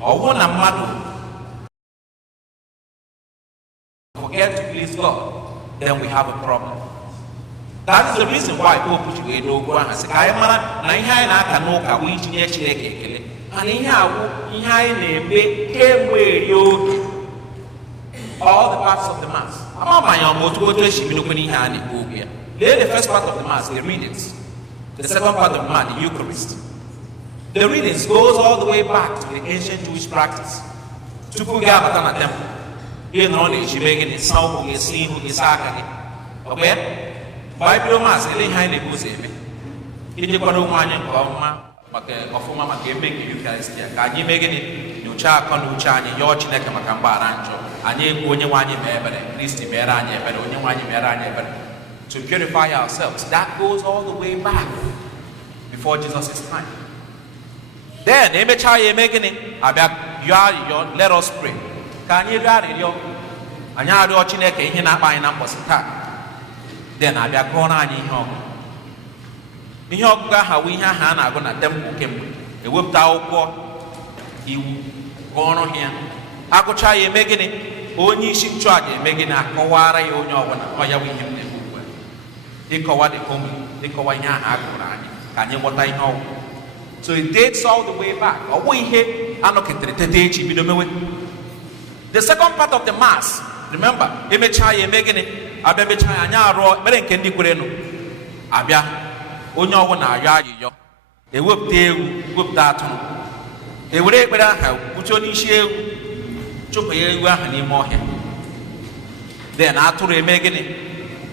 or one amadu forget to please God, then we have a problem. That is the reason why people put you in Ogo and say, I am na ihe na aka no ka we tinye Chineke ekele. And ihe na-eme kemgbe oge. All the parts of the mass. Lay the first part of the mass, the readings. The second part of the mass, the Eucharist. The readings goes all the way back to the ancient Jewish practice. Tupu ga abata na temple. Ihe na ọ na-eji mee gịnị sa ụkwụ gị esi ihu gị saa aka gị. Okay? Bible mass ele ihe anyị na-ebu ụzọ eme. Iji kwado onwe anyị nke ọma maka ọfụma maka eme nke Eucharistic ka anyị mee gịnị nyochaa akọ na uche anyị yọọ Chineke maka mgbaghara njọ. Anyị ekwu onye nwe anyị mee ebere, Kristi mere anyị ebere, onye nwe anyị mere anyị ebere. To purify ourselves. That goes all the way back before Jesus' time. Then, let us pray. Can you get it? Then, onye isi nchụaja emeghe na akọwara ya onye ọbụla ọya bụ ihe m na-ekwu ugbu a ịkọwa ịkọwa ihe ahụ a gụrụ anyị ka anyị ghọta ihe ọgwụ. So it dates all the way back. Ọ bụ ihe anọketere tete echi bido mewe. The second part of the mass, remember, emechaa ya eme gịnị abịa mechaa ya anyị arụọ ekpere nke ndị kwere nụ abịa onye ọbụla ayọ ayịyọ ewepụta ewu wepụta atụrụ ewere ekpere aha kpuchi onye isi ewu chụpụ ya ewu ahụ n'ime ọhịa. Then atụrụ eme gịnị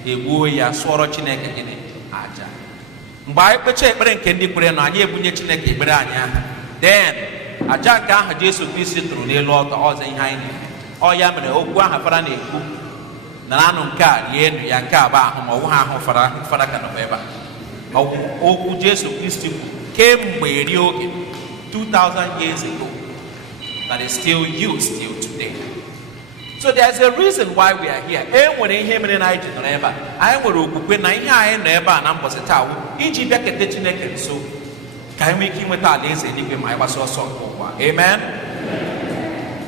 egbuo ya sụọrọ Chineke gịnị aja. Mgbe anyị kpecha ekpere nke ndị kwere nọ anyị ebunye Chineke ekpere anyị ahụ. Then aja nke ahụ Jesu Kristi tụrụ n'elu ọtọ ọzọ ihe anyị na-eme. Ọ ya mere okwu ahụ fara na-ekwu na anụ nke a rie nụ ya nke a bụ ahụ ma ọ bụghị ahụ fara ka nọ ebe a. Okwu Jesu Kristi kwu kemgbe eri oge 2000 years ago that is still used till today. So there's a reason why we are here. Enwere ihe mere na anyị ji nọrọ ebe a. Anyị nwere okwukwe na ihe anyị nọ ebe a na mbọsị taa iji bịakete Chineke nso ka anyị nwee ike inweta alaeze eluigwe ma anyị gbasa ọsọ nke ụwa. Amen.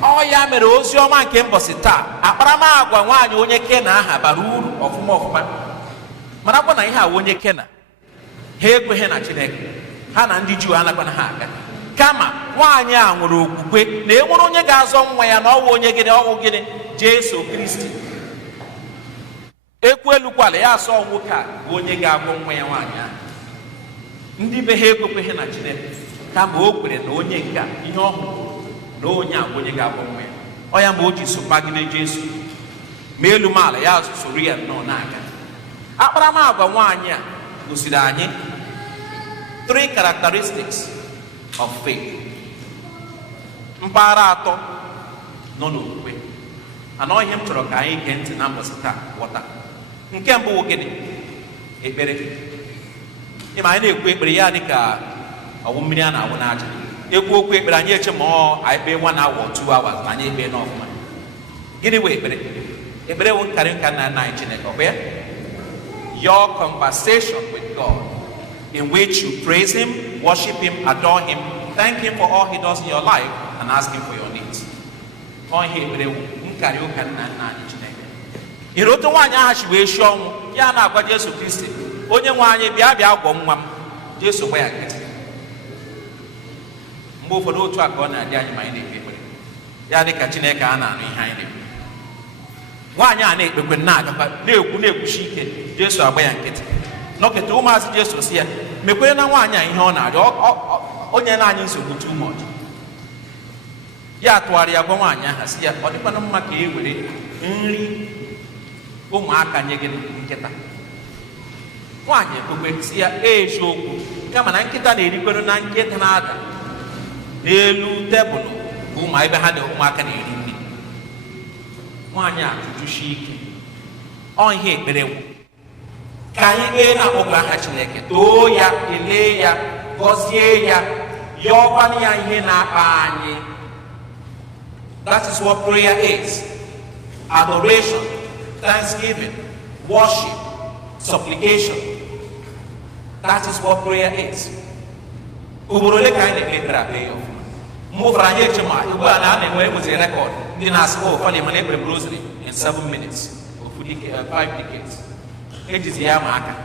Ọ ya mere ozi ọma nke mbọsị taa akparamagwa nwaanyị onye Kena aha bara uru ọfụma ọfụma. Marakwa na ihe a onye Kena ha ekweghị na Chineke, ha na ndị Juu anakwana ha aga. Kama nwaanyị a nwere okwukwe na enwere onye ga-azọ nwa ya na ọwụ onye gịnị ọwụ gịnị Jesu Kristi. Ekwu elukwala ya asọ nwoke a bụ onye ga-agwọ nwa ya nwaanyị ahụ. Ndị be ha ekwekweghị na Chineke kama o kwere na onye nke a ihe ọhụrụ na onye a bụ onye ga-agwọ nwa ya. Ọ ya ma o ji so bagide Jesu ma elu ma ala ya soro ya nnọọ n'aka. Akparamagwa nwaanyị a gosiri anyị 3 characteristics of faith. Mpaghara atọ nọ n'okwukwe. Anọ ihe m chọrọ ka anyị gee ntị na mbọsị taa ghọta. Nke mbụ gịnị? Ekpere. Ịma anyị na-ekwu ekpere ya dị ka ọwụ mmiri a na-awụ n'aja. Ekwu okwu ekpere anyị eche ma anyị kpee 1 hour or 2 hours na anyị ekpee n'ọfụma. Gịnị bụ ekpere? Ekpere bụ nkarị nka nna nna anyị Chineke. Ọ bụ ya? Your conversation with God, in which you praise Him, worship Him, adore Him, thank Him for all He does in your life, and ask Him for your needs. On here, Iroto nwaanyị ahụ si wee shụọ ọnwụ ya na-agwa Jesu Kristi onye nwe anyị bịa gwọ nwa m. Jesu gwa ya nkịtị. Mgbe ụfọdụ otu a ka ọ na-adị anyị ma anyị na-ekpe ekpere ya dị ka Chineke a na-anụ ihe anyị na-ekpe. Nwaanyị a na-ekpekwe na-agakwa na-ekwuchi ike. Jesu agba ya nkịtị. Nọkịta ụmụazị Jesu si ya mekwere na nwaanyị a ihe ọ na-arịọ onye na anyị nsogbu too much. Ya tụgharịa gwa nwaanyị ahụ si ya ọ dịkwana mma ka e were nri ụmụaka nye gị nkịta. Nwaanyị ekwekwe si ya eziokwu kama na nkịta na-erikwere na nkịta na-ada n'elu tebụl ụmụ ebe ha na ụmụaka na-eri nri. Nwaanyị a jụshi ike. Ọ ihe ekpere nwụ ka anyị kpee na ụgwọ aha Chineke too ya, kelee ya, gọzie ya, yọọkwanụ ya ihe na-akpa anyị. That is what prayer is. Adoration, thanksgiving, worship, supplication. That is what prayer is. Ugboro ole ka anyị na-ekpe ekpere akpe ya ọfụma. Move around here, you go and where was a record. Then ask, oh, for him, and rosary in 7 minutes, or 5 decades. It is Yamaka.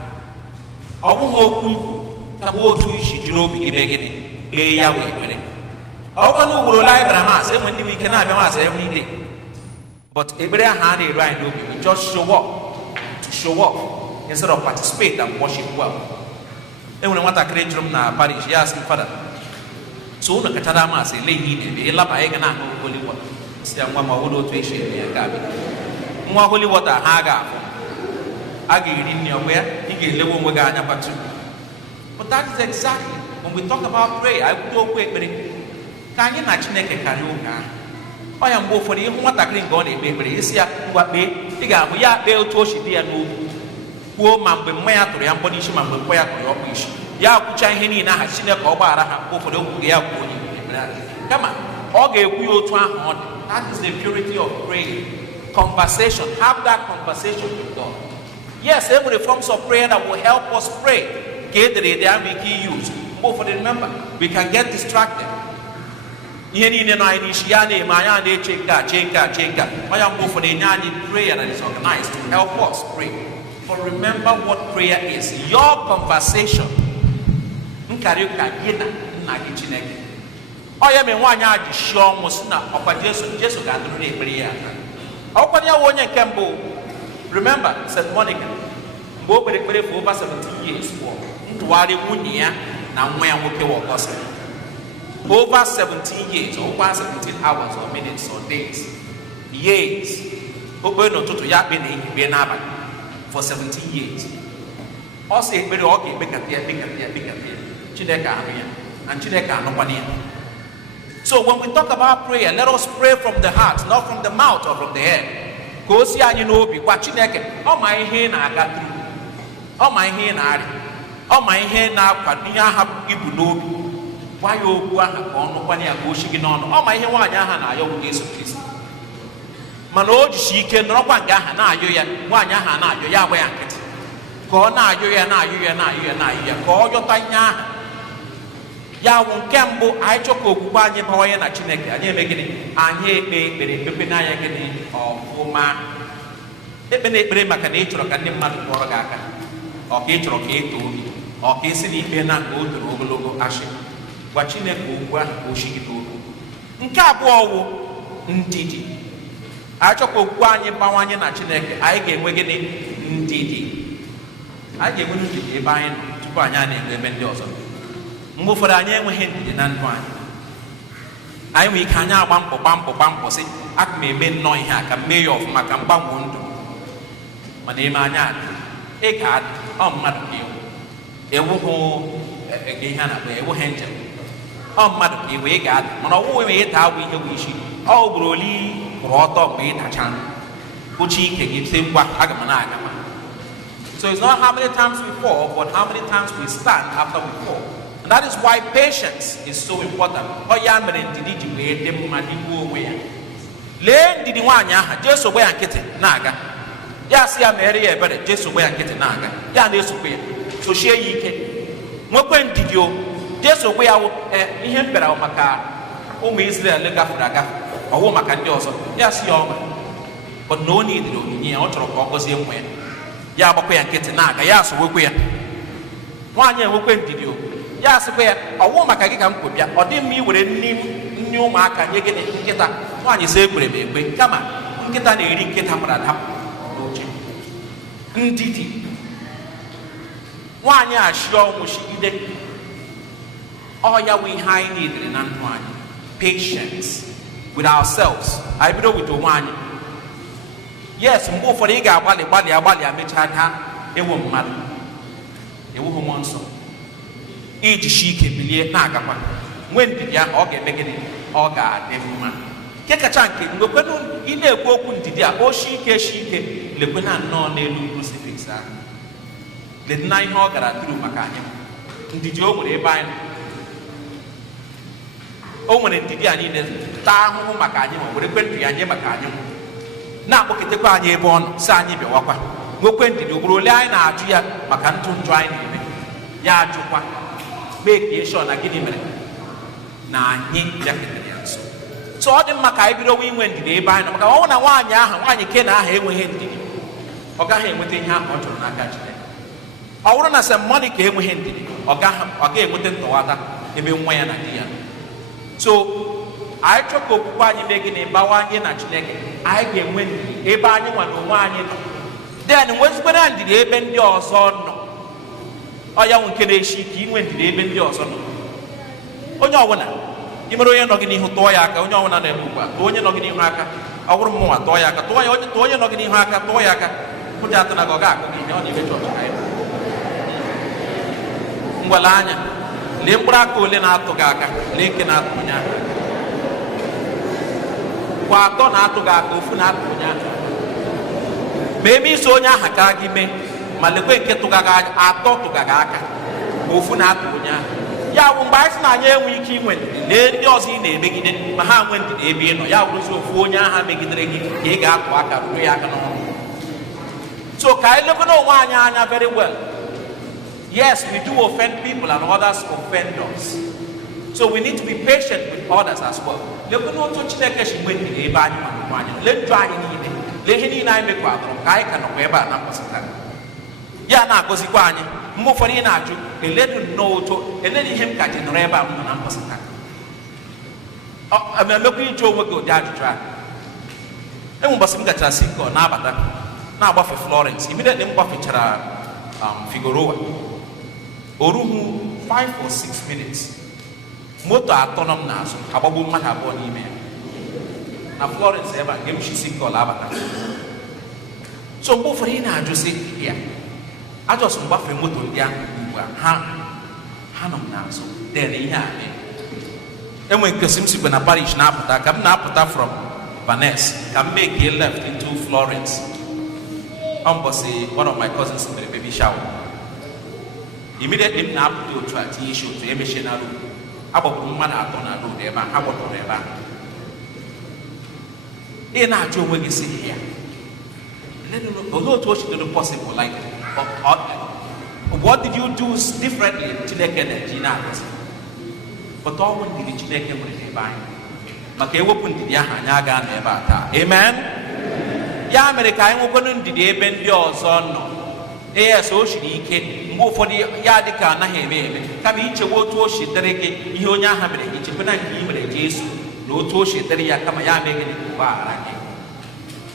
I won't go to Shijubi beginning, a Yahweh. I won't go live Ramas, and when we can have Ramas every day. But Abraham had a right to just show up instead of participate and worship well. And when I want to create room now, parish, he asked Father. So the Katadama say, lady, a lap I can holy water. Still, one more wood to share a more holy water, Haga. I give in your way, he gave little Wagana but two. But that is exactly when we talk about prayer. I would go quick, but can you not make a carioca? I am go for the what I can go in baby. Is ya what me? Figure we are able to she dear no. Poor man, but my to the ampunishment will wear your wish. Ya kuchahini na hasina kobara ha for the ya come on. Okay, we will try on. That is the purity of prayer. Conversation. Have that conversation with God. Yes, every forms of prayer that will help us pray. Get the idea we can use. But for the remember, we can get distracted. Prayer that is organized to help us pray. But remember what prayer is. Your conversation. I am in one yard, Sean was not of Jesus got to read prayer. Open your one Campbell. Remember, said Monica, go for over 17 years. Wadi Munia, now when we can walk over 17 years, over 17 hours or minutes or days. Years. Open to Yapin in for 17 years. Also, very okay, big up here. Chideka and Chideka no one. So when we talk about prayer, let us pray from the heart, not from the mouth or from the head. Go see you know be watching naked. Oh my hand I got through. Oh my hand I. Oh my hand now Padina have Igbo no. Why you go on one year go shaking on? Oh my hand one yahan I owe Jesus Christ. Mano she can no one gahana you one yahana you ya way it. Go na you na call your tanya. Ya won kembo ai choko gugba anye bawa na Chineke anye megini anye ekpe na ya gini ofuma ekpe maka na ịchọrọ ka ndị mmadụ kpọrọ gị aka ọ ka ịchọrọ ka eto obi ọ ka esi n'ikpe na nke o toro ogologo ashị gwa Chineke okwu ahụ oshigide okwu nke abụọ wụ ndidi anyị chọkwa okwu anyị bawanye na Chineke anyị ga-enwe gịnị ndidi anyị ga-enwe ndidi ebe anyị nọ tupu anyị na-enwe ebe ndị ọzọ mgbe ụfọdụ anyị enweghị ndidi na ndụ anyị nwere ike anyị agba mbọ sị aka m eme nnọọ ihe a ka m mee ya ọfụma ka m gbanwee ndụ mana eme anya adị ị ga-adị ọ mmadụ ka ewuhụ ihe a na-akpọ ewughị njem ọ mmadụ ka ị ga-adị mana ọwụwe ma ịda agwụ ihe bụ isi ọ bụrụ oli kwụrụ ọtọ mgbe ị dacha kụchi ike gị sị ngwa aga m na-agama. So it's not how many times we fall, but how many times we stand after we fall. And that is why patience is so important. Oya mere ndidi ji wee dị mma n'igbu onwe ya. Lee ndidi nwaanyị aha Jesu gbe ya nkịtị na-aga. Ya sị ya mere ya ebere Jesu gbe ya nkịtị na-aga. Ya na-esokwe ya. Sochie ya ike. Nwekwe ndidi o. Jesu gbe ya ihe mpera maka ụmụ Israel gafere agafe. Ọwụ maka ndị ọzọ. Ya sị ya ọma. But no need to onyinye ya ọ chọrọ ka ọ gọzie nwa ya. Ya agbakwa ya nkịtị na-aga. Ya sowekwe ya. Nwaanyị enwekwe ndidi o. Ya sịkwa ya ọwụ maka gị ka m kwebịa ọ dị mma iwere nne ụmụaka nye gị nkịta nwaanyị sị ekwere m ekwe kama nkịta na-eri nkịta mara adapụ n'oche ndidi nwaanyị a shi ọnwụ shigide ọ ya wụ ihe anyị na-edere na ndụ anyị patience with ourselves anyị bido with onwe anyị yes mgbe ụfọdụ ị ga-agbalị amechaa daa ewu mmadụ ewughị mmụọ nsọ iji shi ike bilie na-agakwa nwee ndidi ahụ ọ ga-eme gịnị ọ ga-adị mma nke kacha nke mgbe kwenu ị na-ekwu okwu ndidi a o shi ike lekwe na nnọọ n'elu crucifix ahụ ledina ihe ọ gara tụrụ maka anyị ndidi o nwere ebe anyị o nwere ndidi anyị niile taa ahụhụ maka anyị ma were kwe ndụ ya nye maka anyị na-akpọketekwa anyị ebe ọ nọ si anyị bịawakwa nwekwe ndidi ogboro ole anyị na-ajụ ya maka ntụ njọ anyị na-eme ya ajụkwa make sure na gịnị mere na anyị bịaketere So ọ dị mma ka anyị bido inwe ndidi ebe anyị nọ, maka ọ na nwaanyị ahụ, nwaanyị Kena ahụ enweghị ndidi, ọ gaghị enweta ihe ahụ ọ chọrọ n'aka Chineke. Ọ bụrụ na St. Monica enweghị ndidi, ọ ga-enweta ntọwata ebe nwa ya na di ya. So anyị chọọ ka okwukwe anyị mee gịnị, bawanye na Chineke, anyị ga-enwe ndidi ebe anyị nwa na onwe anyị nọ. Then nwezikwara ndidi ebe ndị ọzọ nọ. Ọ ya nke na-eshi ike inwe ndidi ebe ndị ọzọ nọ. Onye ọbụla imere onye nọ gị n'ihu tụọ ya aka, onye ọbụla na-eme ugbu a tụọ onye nọ gị n'ihu aka. Ọ bụrụ mụnwa tụọ ya aka, tụọ onye nọ gị n'ihu aka, tụọ ya aka. Ụjọ atụ na gị ọ ga-akụ gị ihe ọ na-eme chọọchị anyị. Ngwale anya lee mkpụrụ aka ole na-atụ gị aka, lee nke na-atụ onye aka. Kwa atọ na-atụ gị aka, ofu na-atụ onye aka. Ma eme iso onye aha ka gị mee, ma lekwe nke tụgaga atọ tụgaga aka, ofu na-atụ onye aka. Ya bụ mgbe anyị sị na anyị enwe ike inwe ndidi, lee ndị ọzọ ị na-emegide ma ha nwee ndidi ebe ị nọ, ya bụrụzi ofu onye aha megidere gị ka ị ga-atụ aka ruru ya aka n'ọrụ. So ka anyị lekọta onwe anyị anya very well. Yes, we do offend people and others offend us. So we need to be patient with others as well. Lekọta otu Chineke si nwee ndidi ebe anyị ma n'onwe anyị, lee njọ anyị niile, lee ihe niile anyị mekwadoro ka anyị ka nọkwa ebe a na mkpọsịta ya na-agọzikwa anyị. Mgbe ụfọdụ ị na-ajụ eledu nnọọ ụtọ, eledu ihe m ka ji nọrọ ebe a m nọ na mkpọsịta. Emekwa ije onwe gị ụdị ajụjụ a. Enwe ụbọchị m gachara Sikọ na-abata na-agbafe Florence, immediately m gbafechara Figueroa, o ruhu 5 or 6 minutes moto atọ nọ m n'azụ agbagbu mmadụ abụọ n'ime ya na Florence ebe a nke m si Sikọ abata. So mgbe ụfọdụ ị na-ajụ sị ya ajọsụ mgbafe moto ndị ahụ ugbu a ha nọ m n'azụ dere ihe a mee. Enwe nkesi m sikwe na parish na-apụta ka m na-apụta from Vanessa ka m make a left into Florence. Mbọsị one of my cousins mere baby shower. Immediately m na-apụta otu a tinye isi otu emechie na road, agbapụrụ mmadụ atọ na road ebe a, ha gbọtọrọ ebe a. Ị na-ajụ onwe gị sị ya olee otu o si dị possible, like what did you do differently Chineke na-eji na-agọzi? But ọ bụ ndidi Chineke nwere n'ebe anyị, maka ewepụ ndidi ahụ anyị aga nọ ebe a taa. Amen. Ya mere ka anyị nwekwanụ ndidi ebe ndị ọzọ nọ. Yes, o siri ike mgbe ụfọdụ ya dị ka anaghị eme kama ichewe otu o si dịrị gị ihe onye ahụ mere, ichekwa na nke i mere Jesu na otu o si dịrị ya kama ya mee gịnị gbaghara gị.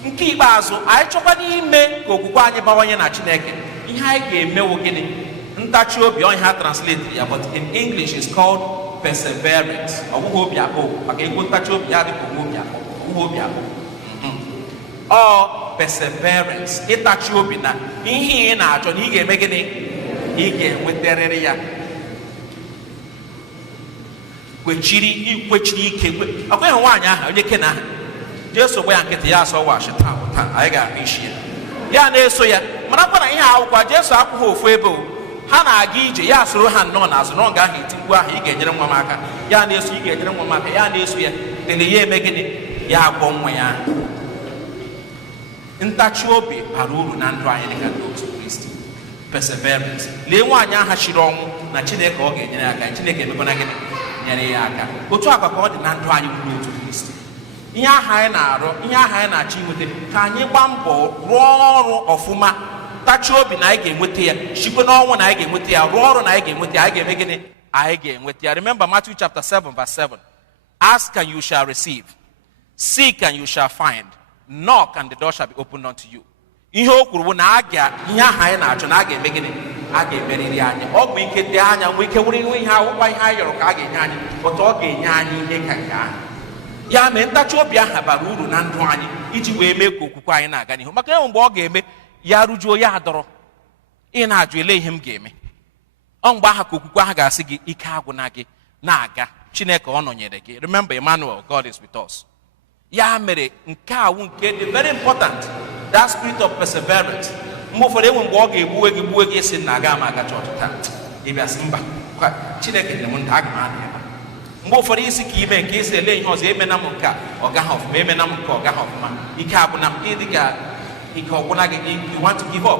Nke ikpeazụ anyị chọkwa n'ime ka okwukwe anyị bawanye na Chineke, ihe anyị ga-emewo gịnị? Ntachi obi, ọ ihe ha translate ya, but in English is called perseverance. Ọ bụghị obi abụọ, maka ego ntachi obi ya dị ka obi abụọ, ọ bụghị obi abụọ. Ọ perseverance, ịtachi obi na ihe ị na-achọ na ị ga-eme gịnị? Ị ga-enwetarịrị ya. Kwechiri ike. Ọkwa ịhụ nwaanyị ahụ onye Kena ahụ Jesu gba ya nkịtị ya asọ washi taa anyị ga-ahụ isi ya na-eso ya, marakwa na ihe akwụkwọ Jesu akwụghị ofu ebe o, ha na-aga ije ya soro ha nnọọ n'azụ nọ ga-ahụ etikwu ahụ ị ga-enyere nwa m aka, ya na-eso ị ga-enyere nwa m aka, ya na-eso ya tele ya eme gịnị? Ya agwọ nwa ya. Ntachi obi bara uru na ndụ anyị dịka ndị otu Kristi. Perseverance. Lee nwaanyị aha chiri ọnwụ na Chineke ọ ga-enyere aka, Chineke emekwana gịnị? Nyere ya aka. Otu akwa ka ọ dị na ndụ anyị bụ otu Kristi. Ihe aha anyị na-arụ, ihe aha anyị na-achọ inweta, ka anyị gbaa mbọ rụọ ọrụ ọfụma, tachi obi na anyị ga-enweta ya, shikwe n'ọnwụ na anyị ga-enweta ya, rụọ ọrụ na anyị ga-enweta ya, anyị ga-eme gịnị? Anyị ga-enweta ya. Remember Matthew chapter 7 verse 7. Ask and you shall receive. Seek and you shall find. Knock and the door shall be opened unto you. Ihe o kwuru bụ na ihe aha anyị na-achọ na a ga-eme gịnị? A ga-emerịrị anyị. Ọ bụ ike dị anya nwee ike were ihe awụkwa ihe anyị yọrọ ka a ga-enye anyị, otu ọ ga-enye anyị ihe ka nke ahụ. Ya mee ntachi obi aha bara uru na ndụ anyị iji wee mee ka okwukwe anyị na-aga n'ihu. Maka enwe mgbe ọ ga-eme ya rujuo ya adọrọ, ị na-ajụ ele ihe m ga-eme. Ọ mgbe aha ka okwukwe aha ga-asị gị ike agwụna gị na-aga, Chineke ọ nọnyere gị. Remember Emmanuel, God is with us. Ya mere nke awụ nke dị very important, that spirit of perseverance. Mgbe ụfọdụ enwe mgbe ọ ga-egbuwe gị isi na aga m aga chọọchị taa, ịbịa sị mba Chineke nyere m ndụ, aga m adị ebe. Mgbe ụfọdụ isi ka ime nke isi ele ihe ọzọ, emena m nke ọ gaghị ọfụma, emena m nke ọ gaghị ọfụma, ike agwụna m, ịdị ka ike ọgwụna gị, you want to give up.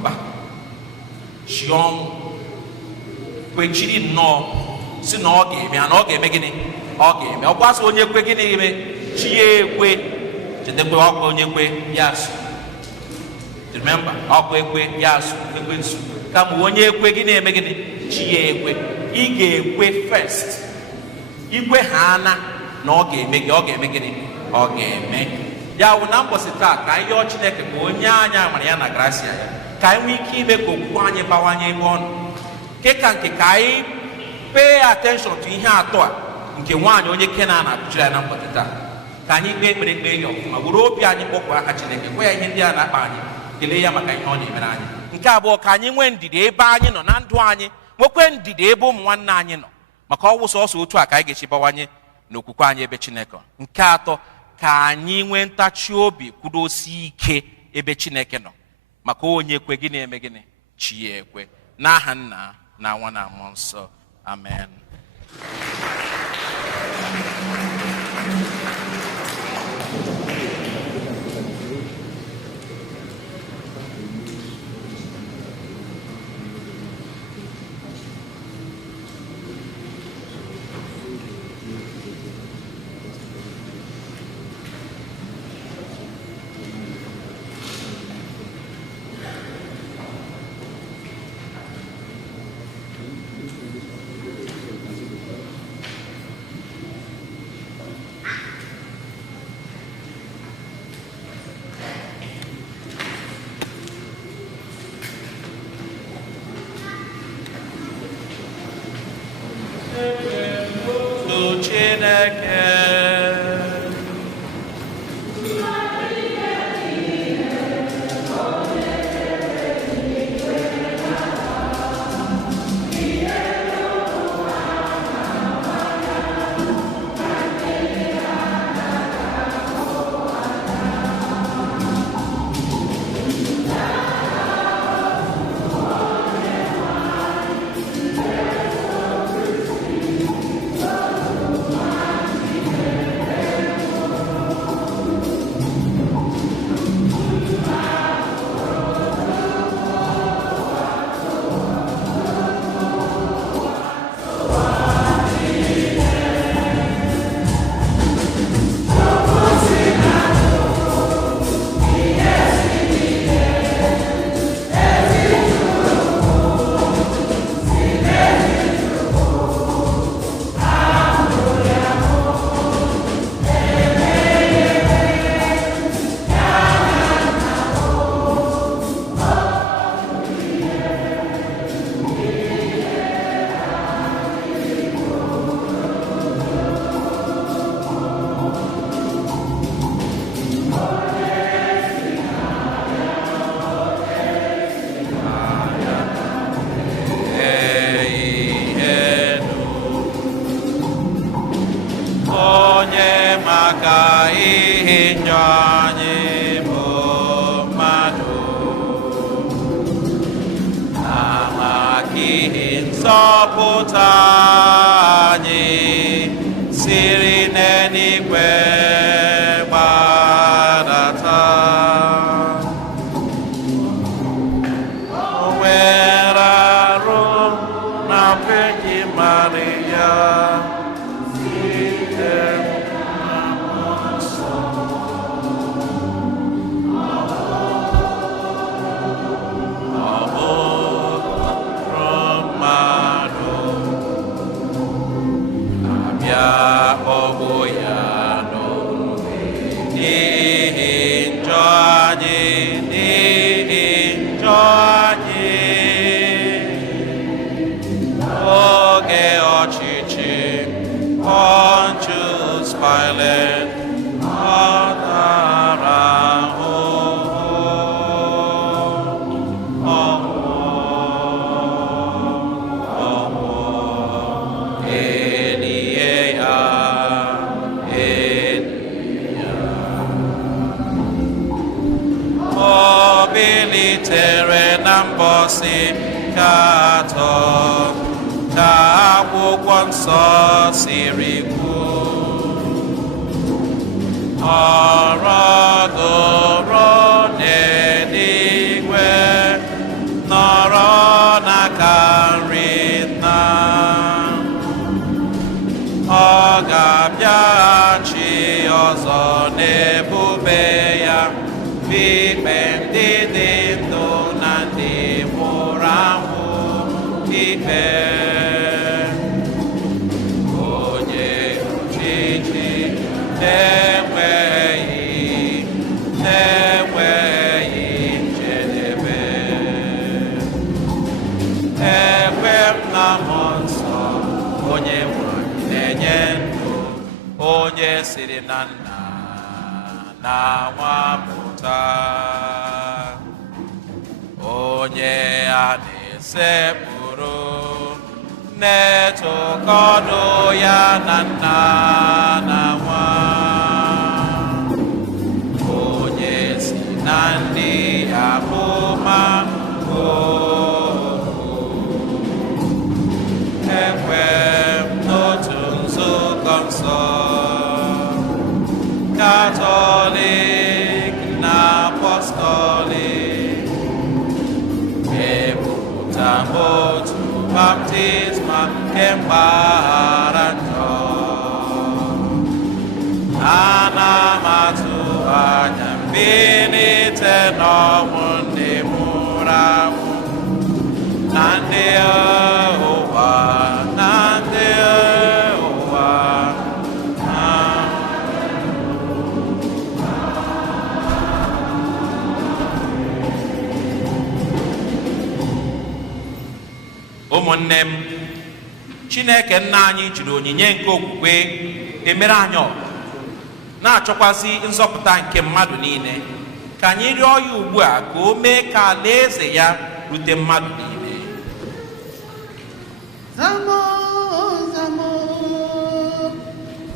Mba, chi ọnwụ kwechiri nnọọ si na ọ ga-eme, na ọ ga-eme gịnị? ọ ga-eme. Ọ gbasa onye kwe gịnị eme chi ya ekwe. Chetakwa ọkwa onye kwe ya asụ. Remember, ọkwa ekwe ya asụ ekwe nsu. Kama onye ekwe gịnị eme gịnị chi ya ekwe. Ị ga-ekwe first. Ikwe ha na ọ ga-eme gị, ọ ga-eme gịnị ọ ga-eme. Ya wụ na mbọsị taa ka anyị yọọ Chineke ka onye anyị amara ya na gracia ya, ka anyị nwee ike ime ka okwukwe anyị bawanye ebe ọ nọ. Nke ka anyị pay attention to ihe atọ a nke nwaanyị onye Kenan na-akụziri anyị na mbọsị taa. Ka anyị kpee ekpere ya ọfụma, were obi anyị kpọpụ aka Chineke, gwa ya ihe ndị a na-akpa anyị, kelee ya maka ihe ọ na-emere anyị. Nke abụọ, ka anyị nwee ndidi ebe anyị nọ na ndụ anyị, nwekwe ndidi ebe ụmụ nwanne anyị nọ, maka ọ wụ sọsọ otu a ka anyị ga-esi bawanye n'okwukwe anyị ebe Chineke. Nke atọ, ka anyị nwee ntachi obi kwudosie ike ebe Chineke nọ, maka onye kwe gị na-eme gịnị chi ya ekwe. N'aha Nna na Nwa na Mmụọ Nsọ, amen. God. n'ebube ya ikpe ndị dị ndụ na ndị nwụrụ anwụ ikpe. Onye ọchịchị na-enweghị njedebe. Ekwe m na mmụọ nsọ onye nwanyị na-enye ndụ, onye siri na nna na nwa pụta, onye a na-esepụrụ na-etokọnụ ya na nna na nwa, onye si na ndị amụma ekwe m n'otu nzukọ nsọ Katọlik na Apọstọlik, ebupụta m otu baptizma nke mgbaghara njọ. Ana m atụ anya mbilite n'ọnwụ ndị nwụrụ anwụ na ndị ụwa na ndị ụwa. Ụmụnne m, Chineke nna anyị jiri onyinye nke okwukwe emere anyị ọgụ, na-achọkwasị nzọpụta nke mmadụ niile. Ka anyị rịọ ya ugbu a ka o mee ka alaeze ya rute mmadụ niile. Zamo, zamo,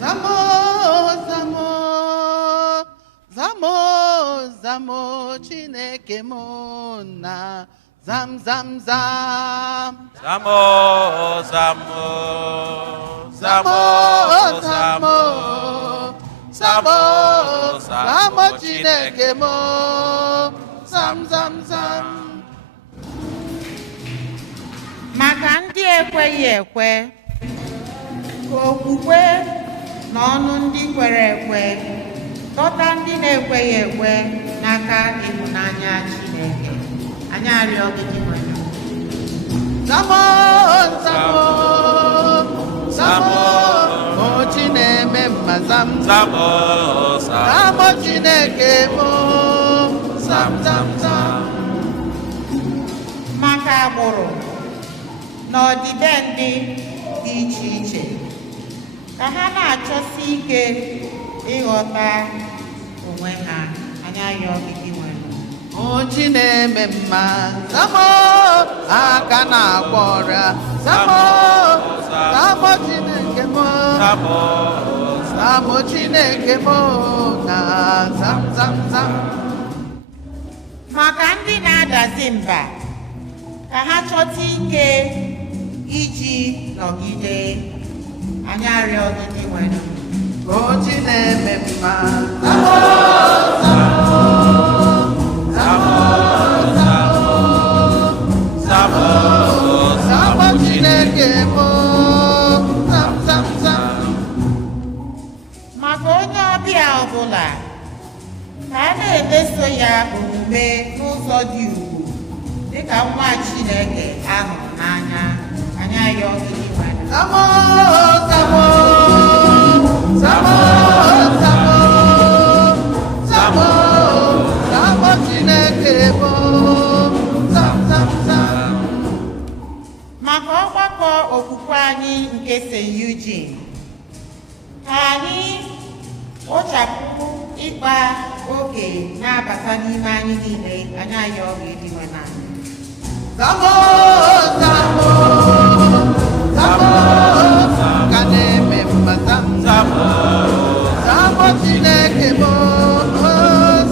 zamo, zamo, zamo, zamo, Chineke m na zam zam zam. Zamo, zamo, zamo, zamo, zamo, zamo, Chineke m zam zam zam. Maka ndị ekweghị ekwe, ka okwukwe na ọnụ ndị kwere ekwe dọta ndị na-ekweghị ekwe n'aka ịhụnanya Chineke. Anyị arịọ gị nwere. Zamo, zamo, zamo, o Chineke mma zam. zamo, Zamo Chineke m zam zam zam. Maka agbụrụ na ọdịbendị dị iche iche, ka ha na-achọsi ike ịghọta onwe ha. Anyị arịọ gị nwere. O Chineke mma zamo, aka na-agwọ ọrịa zamo, zamo Chineke m zamo Chineke m na zam zam zam. Maka ndị na-adazi mba, ka ha chọta ike iji nọgide. Anyị arịọ gị nwere. O Chineke mma zamo, zamo, zamo, zamo Chineke m zam zam zam. Maka onye ọbịa ọbụla, ka a na-emeso ya omume n'ụzọ dị ugwu dịka nwa Chineke ahụrụ n'anya. Anyị arịọ gị nwere. Zamo, zamo, zamo, zamo, zamo, zamo Chineke m zam zam zam. Maka ọgbakọ okwukwe anyị nke St. Eugene, ka anyị kpochapụ ịkpa oke na-abata n'ime anyị niile. Anyị arịọ gị nwere. Zamo, zamo, zamo, ka na-eme mma zam zamo, zamo Chineke m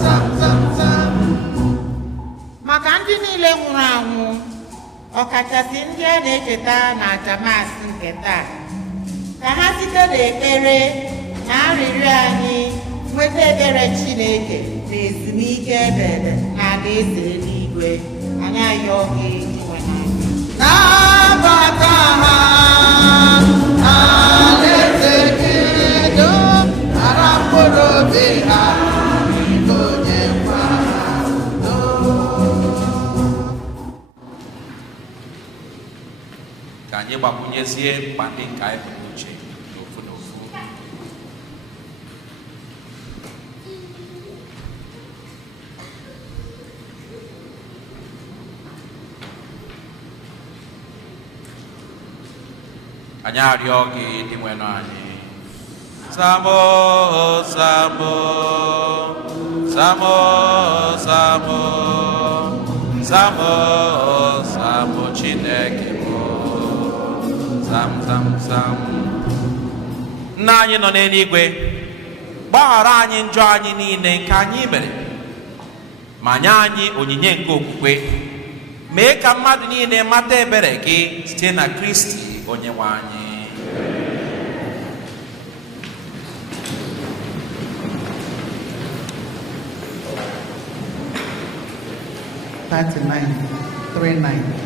zam zam zam. Maka ndị niile nwụrụ anwụ, ọkachasị ndị a na-echeta na ajamas nke taa, ka ha site n'ekpere na arịrịọ anyị nweta ebere Chineke na ezumike ebere na alaeze eluigwe. Anyị arịọ gị nwere. Nabata ha alaeze gị do ara mkpụrụ Kanye bakunyezie pande kai buche dofu dofu. Anyari ogi di mweno ani. Samo, samo, samo, samo, samo, samo Chineke mo. Sam, sam, sam. Nna anyị nọ n'eluigwe, gbaghara anyị njọ anyị niile nke anyị mere, ma nye anyị onyinye nke okwukwe, mee ka mmadụ niile mata ebere gị site na Kristi Onyenwe anyị. 39.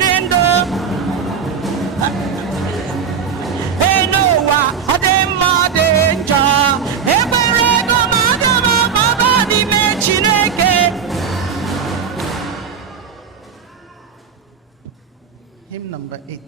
dị ndụ n'ụwa ọ dị mma ọ dị njọ ekwere ego ma aga m agbaba n'ime Chineke. Hymn number 8.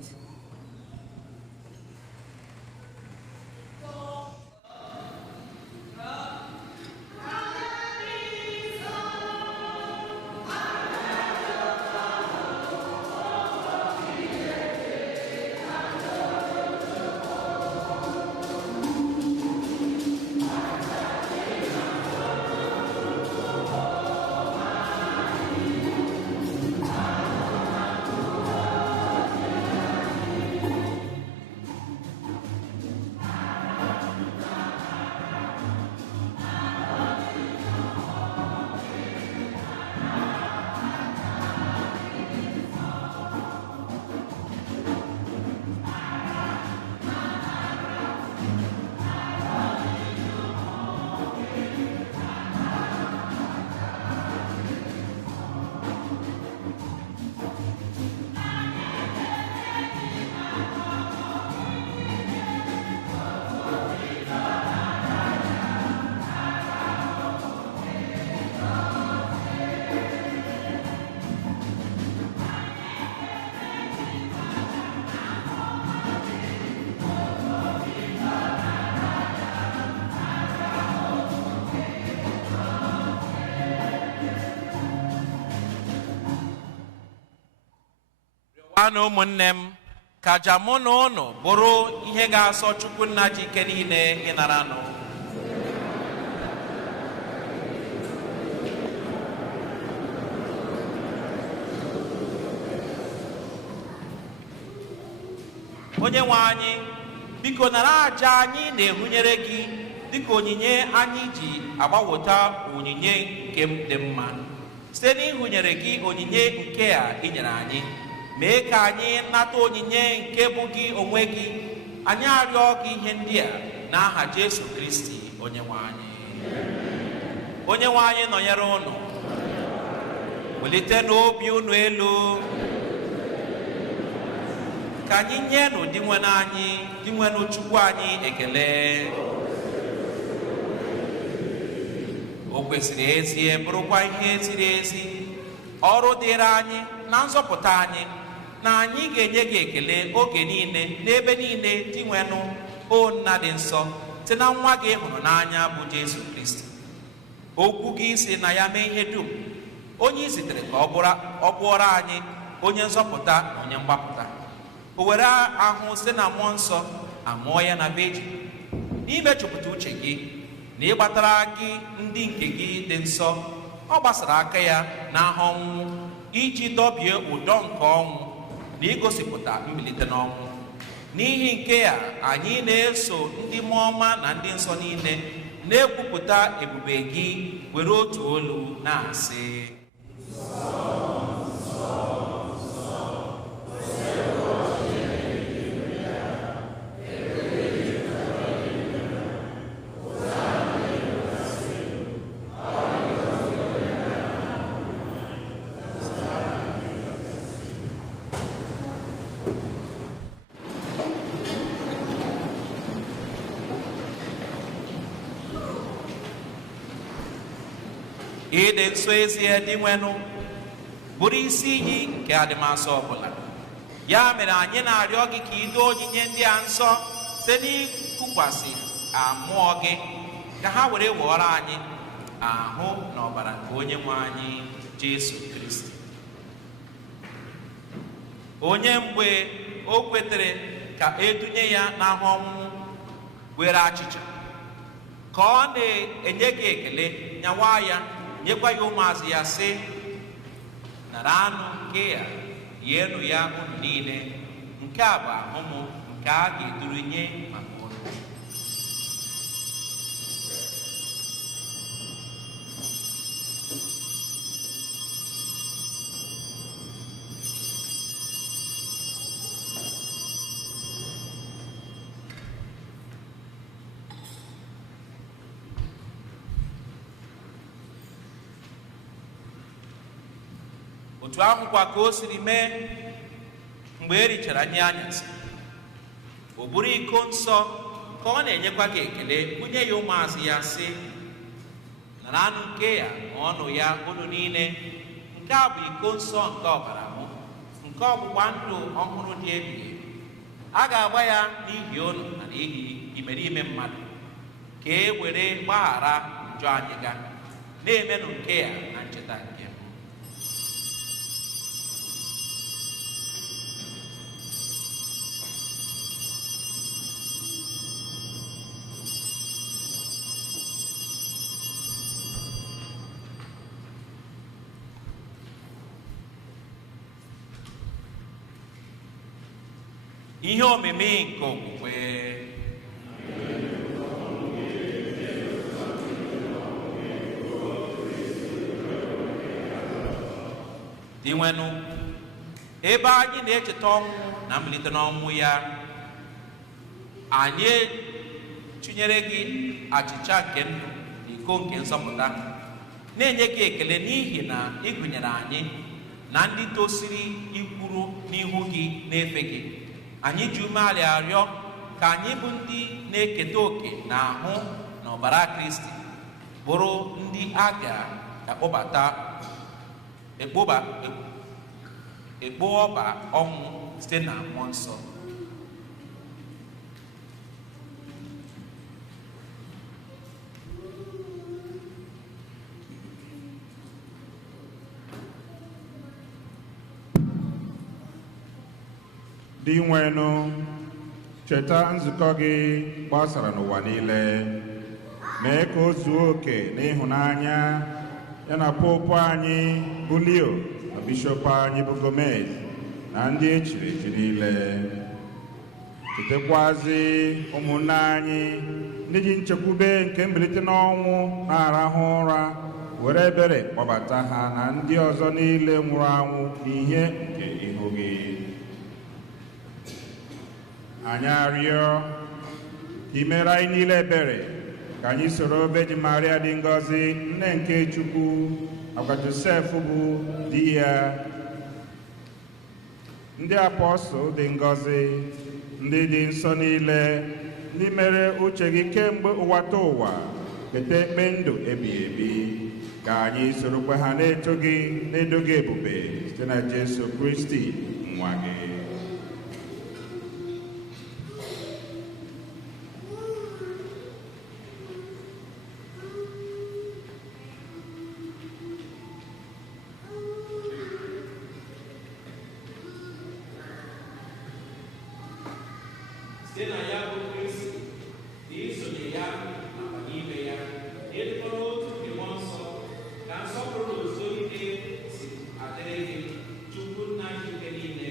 Anụ ụmụnne m ka aja mụ na ụnụ bụrụ ihe ga-asọ Chukwu nna ji ike niile ịnara nụ. Onye nwe anyị, biko nara aja anyị na-ehunyere gị dịka onyinye anyị ji agbawota onyinye nke dị mma site n'ịhụnyere gị onyinye nke a ị nyere anyị. Mee ka anyị nata onyinye nke bụ gị onwe gị. Anyị arịọ gị ihe ndị a n'aha Jesu Kristi onye nwe anyị. Onye nwe anyị nọnyere ụnụ. Welite n'obi unu elu. Ka anyị nyenụ di nwenụ Chukwu anyị ekele. O kwesịrị ezie bụrụkwa ihe ziri ezi ọrụ dịrị anyị na nzọpụta anyị na anyị ga-enye gị ekele oge niile n'ebe niile dị nwenụ o nna dị nsọ site na nwa gị hụrụ n'anya bụ Jesu Kristi. Okwu gị si na ya mee ihe dum, onye zitere ka ọ bụọrọ anyị onye nzọpụta na onye mgbapụta. O were ahụ site na mmụọ nsọ amụọ ya na beji n'imechụpụta uche gị na ịgbatara gị ndị nke gị dị nsọ. Ọ gbasara aka ya n'ahụ ọnwụ iji dọbie ụdọ nke ọnwụ na igosipụta mbilite n'ọnwụ. N'ihi nke ya anyị na-eso ndị mmụọ ọma na ndị nsọ niile na-ekwupụta ebube gị were otu olu na-asị: ịdị nsọ ezie dị nwenụ bụrụ isi iyi nke adịmasọ ọbụla. Ya mere anyị na-arịọ gị ka ido onyinye ndị a nsọ site n'ikukwasị amụọ gị ka ha were wọrọ anyị ahụ na ọbara nke onye nwe anyị Jesu Kristi. Onye mgbe o kwetere ka edunye ya n'ahụ ọnwụ were achịcha, ka ọ na-enye gị ekele nyawa ya nyekwa ya ụmụazụ ya sị: nara anụ nke ya, rienụ ya unu niile, nke a bụ ahụ m nke a ga-eduru nye maka unu. Otu ahụkwa ka o siri mee mgbe e richara nye anyasị, o buru iko nsọ ka ọ na-enyekwa gị ekele, bunye ya ụmụazụ ya sị, nara anụ nke ya ma ọnụ ya unu niile, nke a bụ iko nsọ nke ọbara m, nke ọgbụgba ndụ ọhụrụ dị ebighị ebi. A ga-agba ya n'ihi unu na n'ihi imerime mmadụ, ka e were gbaghara njọ anyị ga, na-emenụ nke ya na ncheta nke m. Ihe omimi nke okwukwe. Dị nwenụ, ebe anyị na-echeta ọnwụ na mbilite n'ọnwụ ya, anyị tụnyere gị achịcha nke ndụ na iko nke nzọpụta, na-enye gị ekele n'ihi na ị gụnyere anyị na ndị tosiri ikwuru n'ihu gị na-efe gị. Anyị ji umeala arịọ ka anyị bụ ndị na-eketa oke na ahụ na ọbara Kristi, bụrụ ndị a ga-akpọbata ekpo ọba ọnwụ site na mmụọ nsọ. Dị nwenụ, cheta nzukọ gị gbasara n'ụwa niile, mee ka o zuo oke n'ịhụnanya ya na popu anyị bụ Leo na bishọp anyị bụ Gomez na ndị echiri echi niile. Chetakwazi ụmụnne anyị ndị ji nchekwube nke mbilite n'ọnwụ na-arahụ ụra, were ebere kpọbata ha na ndị ọzọ niile nwụrụ anwụ n'ihe nke ihu gị. Anyị arịọ ka i mere anyị niile ebere, ka anyị soro Virgin Maria dị ngọzi, nne nke Chukwu, nakwa Josef bụ di ya, ndị apọstụl dị ngọzi, ndị dị nsọ niile, ndị mere uche gị kemgbe ụwa ta ụwa, keta ekpe ndụ ebighị ebi. Ka anyị sorokwa ha na-eto gị, na-edo gị ebube site na Jesu Kristi nwa gị. Site na ya bụ Kristi na isonye ya nakwa n'ime ya, ịdịkọ n'otu dị mmụọ nsọ, ka nsọpụrụ na uzo ike si adịrị gị, Chukwu nna anyị nke niile,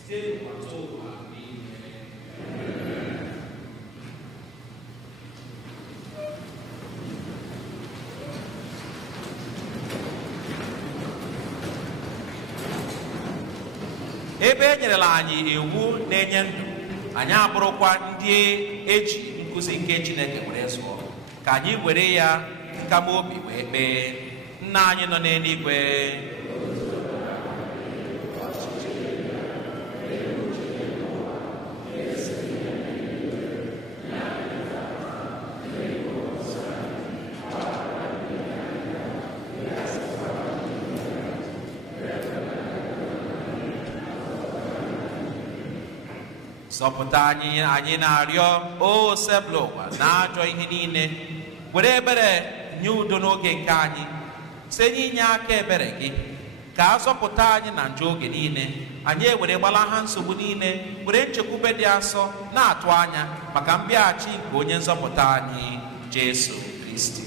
site n'ụbọchị ụwa niile. Ebe e nyerela anyị iwu na-enye ndụ, anyị abụrụkwa ndị eji nkụzi nke Chineke were zụọ, ka anyị were ya nkama obi wee kpee. Nna anyị nọ n'eluigwe, zọpụta anyị na-arịọ o sebụla ụwa na ajọ ihe niile, were ebere nye udo n'oge nke anyị, site n'inye aka ebere gị, ka a zọpụta anyị na njọ oge niile. Anyị ewere gbalaha nsogbu niile, were nchekwube dị asọ na-atụ anya maka mbịaghachi nke onye nzọpụta anyị Jesu Kristi.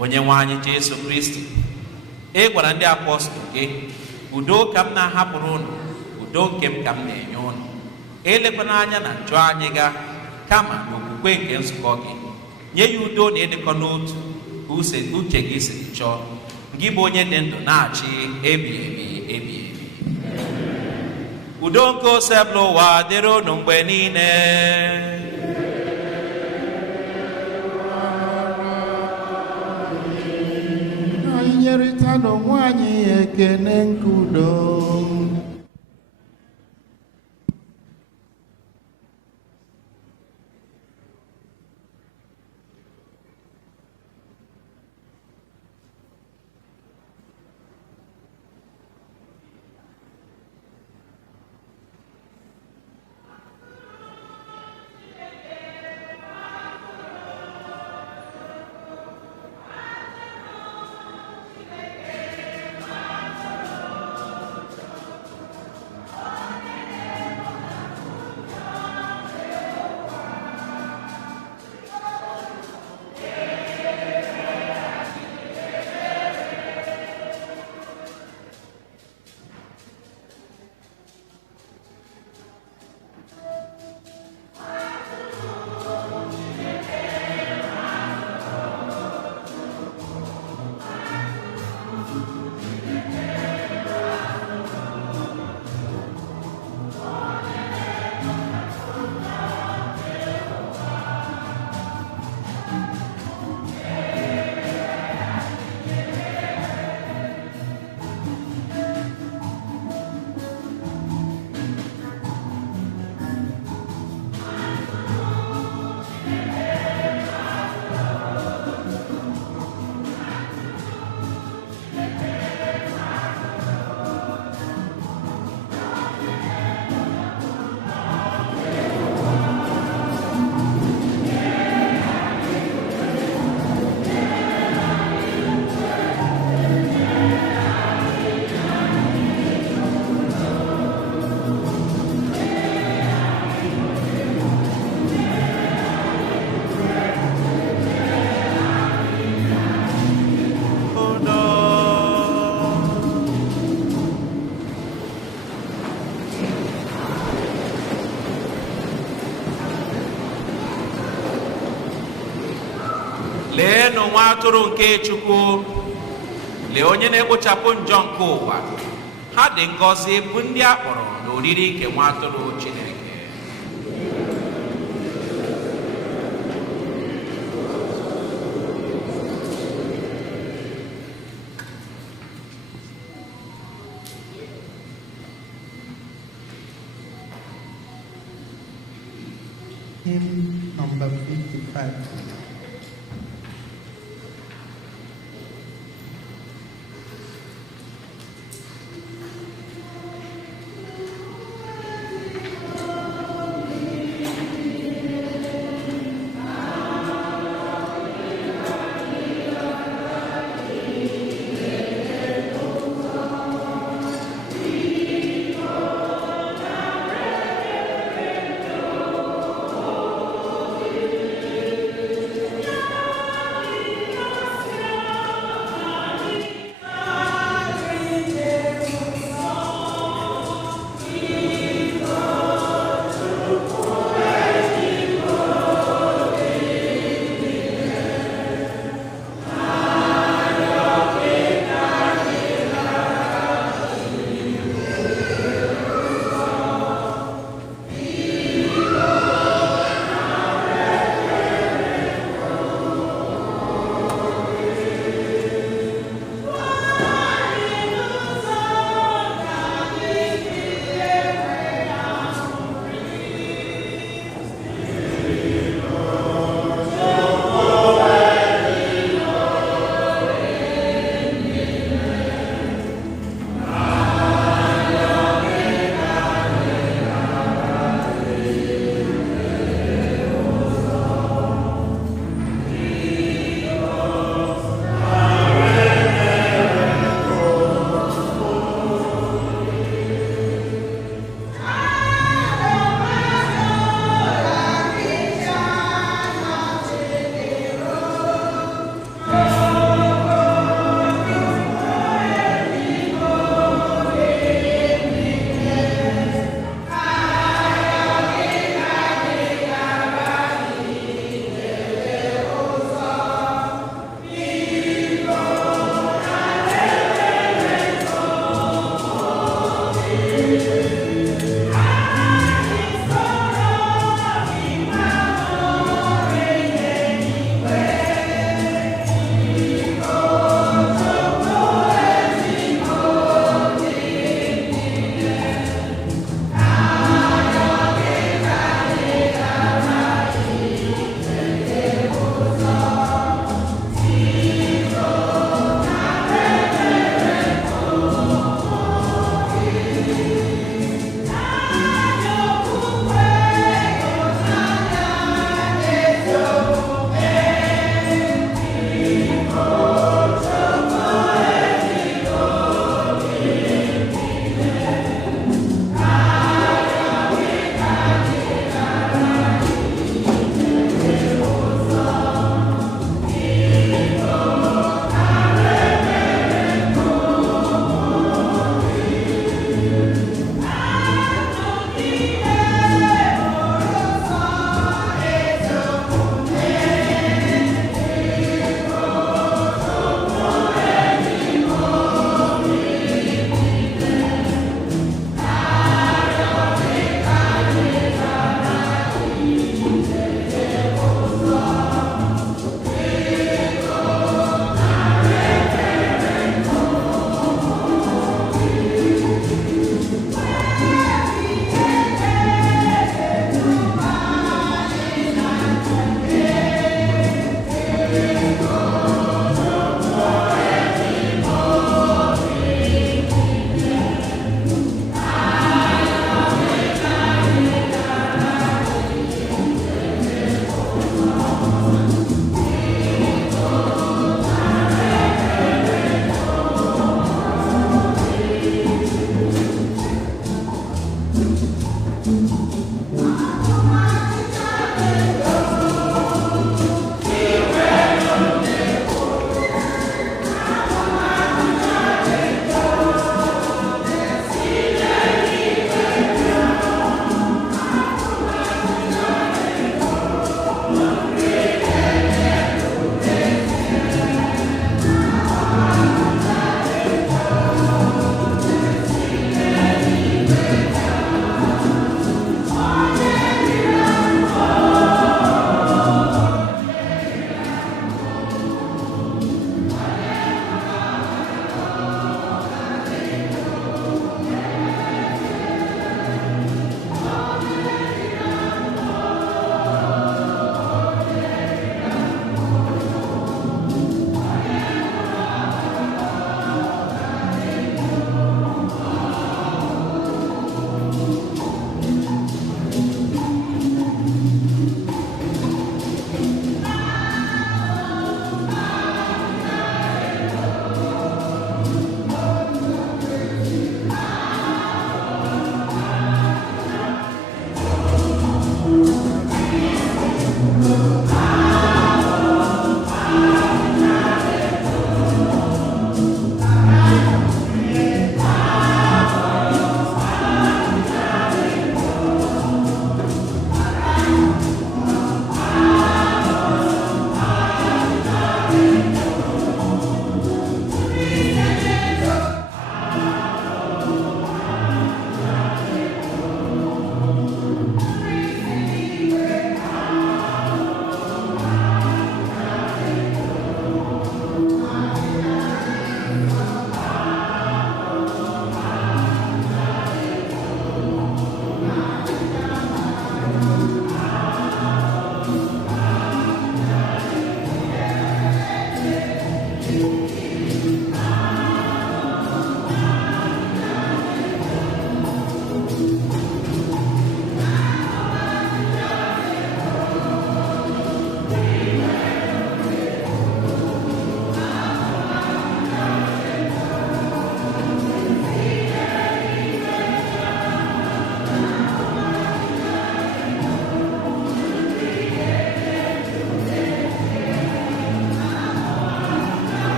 Onye nwe anyị Jesu Kristi, ị gwara ndị apọstụl gị, udo ka m na-ahapụrụ unu, udo nke m ka m na-enye unu. Elekwana anya na njọ anyị ga, kama n'okwukwe nke nzukọ gị, nye ya udo na ịdịkọ n'otu ka uche gị siri chọọ, gị bụ onye dị ndụ na-achị ebighị ebi ebighị ebi. Udo nke osebụla ụwa dịrị unu mgbe niile. Anyị nyerịta n'onwe anyị ekene nke udo. Leenụ nwa atụrụ nke Chukwu, lee onye na-ekpochapụ njọ nke ụwa. Ha dị ngọzi bụ ndị a kpọrọ n'oriri nke nwa atụrụ Chineke. Hymn number 55.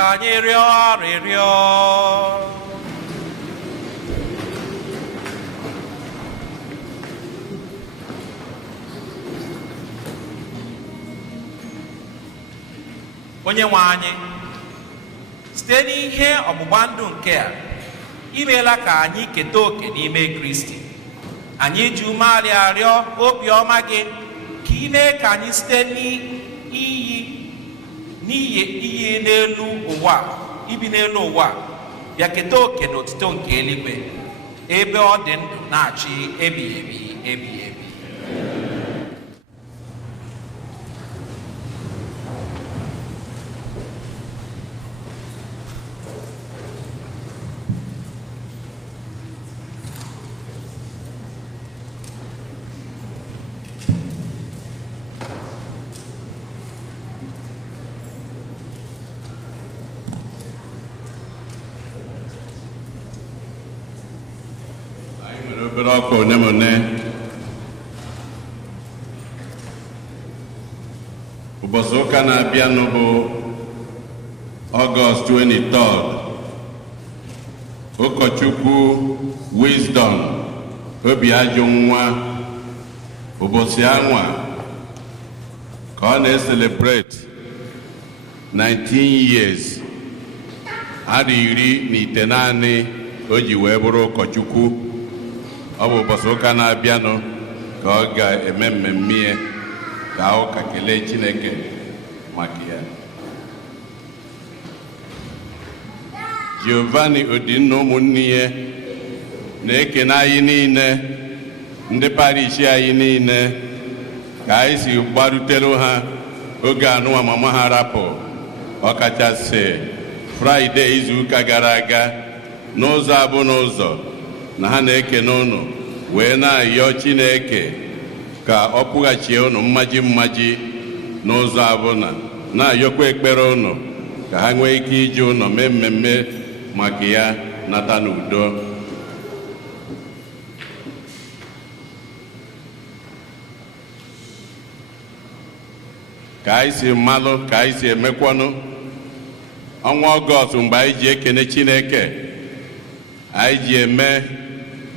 ka anyị rịọ arịrịọ. Onye nwe anyị, site n'ihe ọgbụgba ndụ nke a, imeela ka anyị keta oke n'ime Kristi. Anyị ji umeala arịọ obiọma gị ka ime ka anyị site n'iyi n'elu ụwa, ibi n'elu ụwa, bịa keta oke n'otito nke eluigwe, ebe ọ dị ndụ na-achị ebighị ebi ebighị ebi. Ọkụ onemone ụbọchị ụka na-abịanụ bụ Ọgọst 23rd, ụkọchukwu Wisdom Obiajunwa, ụbọchị anwa ka ọ na-eselebrate 19 years, adị 19 o ji wee bụrụ ụkọchukwu. Ọ bụ ụbọchị ụka na-abịanụ ka ọ ga-eme mmemme ka ụka kelee Chineke maka ya. Giovanni Odinna ụmụnne ya na-ekene anyị niile, ndị parishi anyị niile, ka anyị si gbarutere ha oge anụnwa mama ha rapụ, ọkachasị Fraịde izuụka gara aga, n'ụzọ abụ n'ụzọ na ha na-ekene unu wee na-ayọ Chineke ka ọ pụghachie unu mmaji n'ụzọ abụna, na-ayọkwa ekpere unu ka ha nwee ike iji unu mee mmemme maka ya nata n'udo. Ka anyị si mmalụ ka anyị si emekwanụ ọnwa Ọgọst, mgbe anyị ji ekene Chineke, anyị ji eme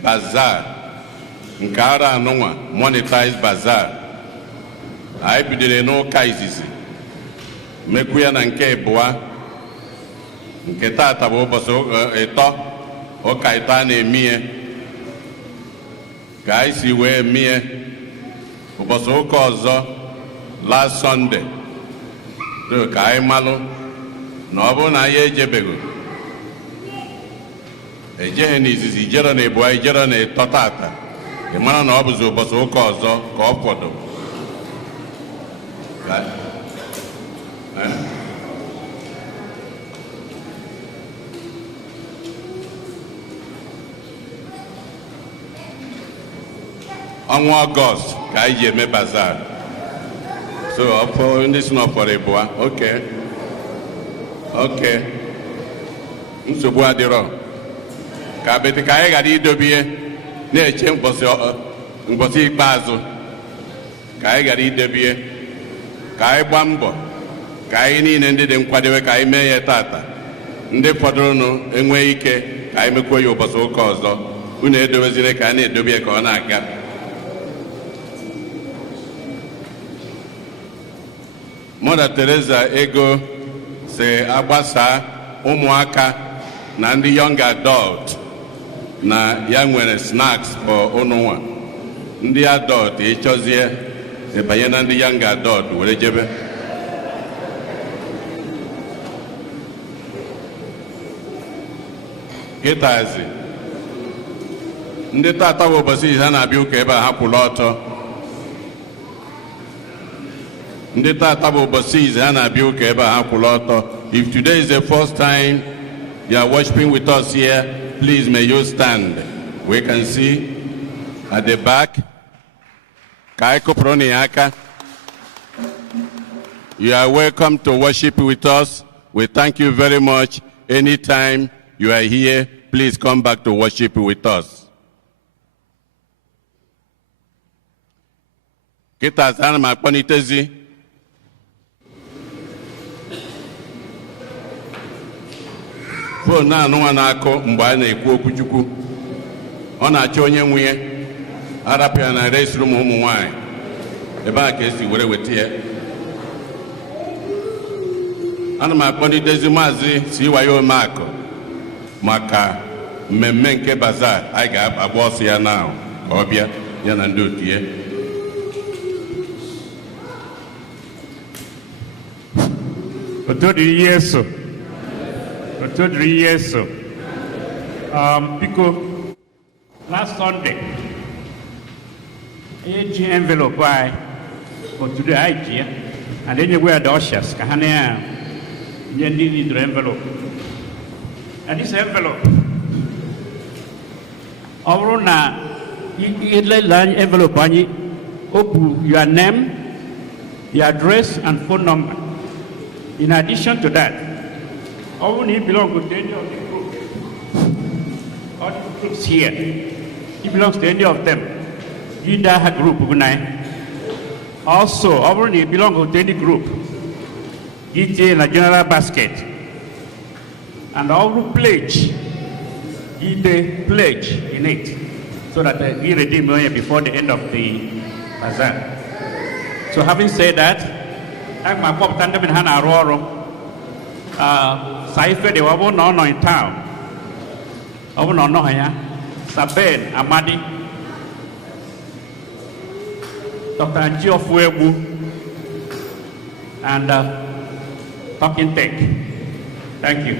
bazaar nke ara anụnwa, monetized bazaar. Anyị bidoro n'ụka izizi, mekwu ya na nke ịbụa, nke taata bụ ụbọchị ịtọ, ụka ịtọ a na-eme ya. Ka anyị si wee eme ya ụbọchị ụka ọzọ last Sunday, ka anyị malụ na ọ bụrụ na anyị ejebeghị, ejeghị n'izizi, ijero na ịbụa, ijero na ịtọ tata, ị mara na ọ bụzi ụbọchị ụka ọzọ ka ọ fọdụ. Ọnwa Ọgọst ka anyị ji eme bazaar. So ọfọ ndị si n'ọfọrọ ịbụa, oke nsogbu adịrọ. Ka bete ka anyị ghara idobie na-eche mgbọsị ikpeazụ, ka anyị ghara idobie, ka anyị gbaa mbọ ka anyị niile ndị dị nkwadobe ka anyị mee ya tata, ndị fọdụrụnụ enweghị ike ka anyị mekwuo ya ụbọchị ụka ọzọ. Unu edobezire ka a na-edobie ka ọ na-aga. Mother Teresa ego si agbasa ụmụaka na ndị young adult, na ya nwere snacks for ụnụnwa. Ndị adult ịchọzie ịbanye na ndị young adult were jebe. Kịtazi ndị tata bụ ụbọchị izi ha na-abịa ụka ebe a ha kwụrụ ọtọ. Ndị tata bụ ụbọchị izi ha na-abịa ụka ebe a ha kwụrụ ọtọ. If today is the first time you are worshiping with us here, please may you stand. We can see at the back. You are welcome to worship with us. We thank you very much. Anytime you are here, please come back to worship with us. Kita sana makpanitezi. fon na-anụnwa na-akụ mgbe a na-ekwu okwu Chukwu. Ọ na-achọ onye nwe ya arapụ ya na restroom ụmụ nwaanyị ebe a ka esi were weta ya. Ana m akpọlitezi maazị Siwayo Omeakụ maka mmemme nke bazaar anyị ga-agba ọsọ ya na ka ọ bịa ya na ndị otu ya. Otodiri Yesu. Otodiri Yesu. Biko, last Sunday, eji envelope for today I here, and then you wear the ushers. Kahania, you need the envelope. And this envelope, Orona, you let envelope on you, open your name, your address, and phone number. In addition to that, only belong to any of the group. All the groups here, he belongs to any of them. Either a group, also, only belong to any group. It's in a general basket. And all who pledge, they pledge in it, so that we redeem money before the end of the bazaar. So having said that, I'm my pop tandem in Hana Roro. Saife de Wabo no in town. Obo no haya. Saben Amadi. Dr. Gio Fuebu and Talking Tech. Thank you.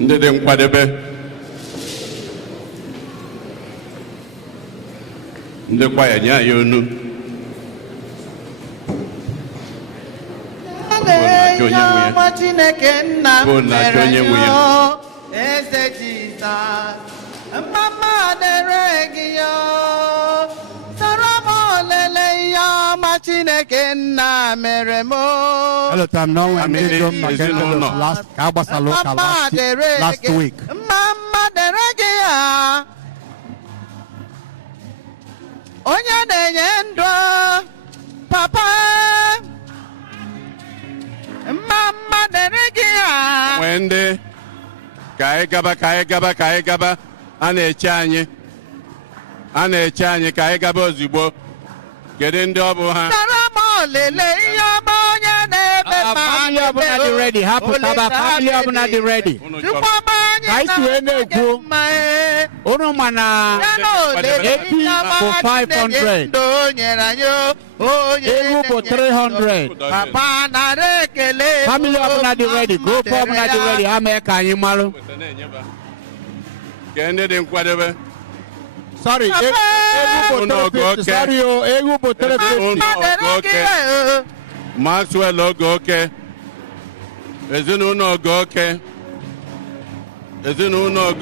Ndị dị nkwadebe, ndị kwa ya nye anyị onu. Ọma Chineke nna Bụ na achọ onye nwe ya. Eze Jizọs, mama dere gị yo, soro m olele ihe ọma Chineke nna mere m. Hello, Tam. Now I'm last week. Mama dere gị ya, onye na-enye ndụ, papa. Mama dere gị ya. Wende, ka anyị gaba, a na-eche anyị ka anyị gaba ozugbo. Kedu ndị ọ bụ ha? Family ọbụla dị ready. Hapụtaba family ọbụla dị ready. Ka anyị si wee na-ekwu, unu ma na AP bụ 500, ewu bụ 300. Family ọbụla dị ready, group ọbụla dị ready, ha mee ka anyị marụ. Ka ndị dị nkwadebe. Sorry, ewu bụ 350. Sorry, ewu bụ 350. Maxwell Ogoke, ezinụlọ Ogoke, ezinụlọ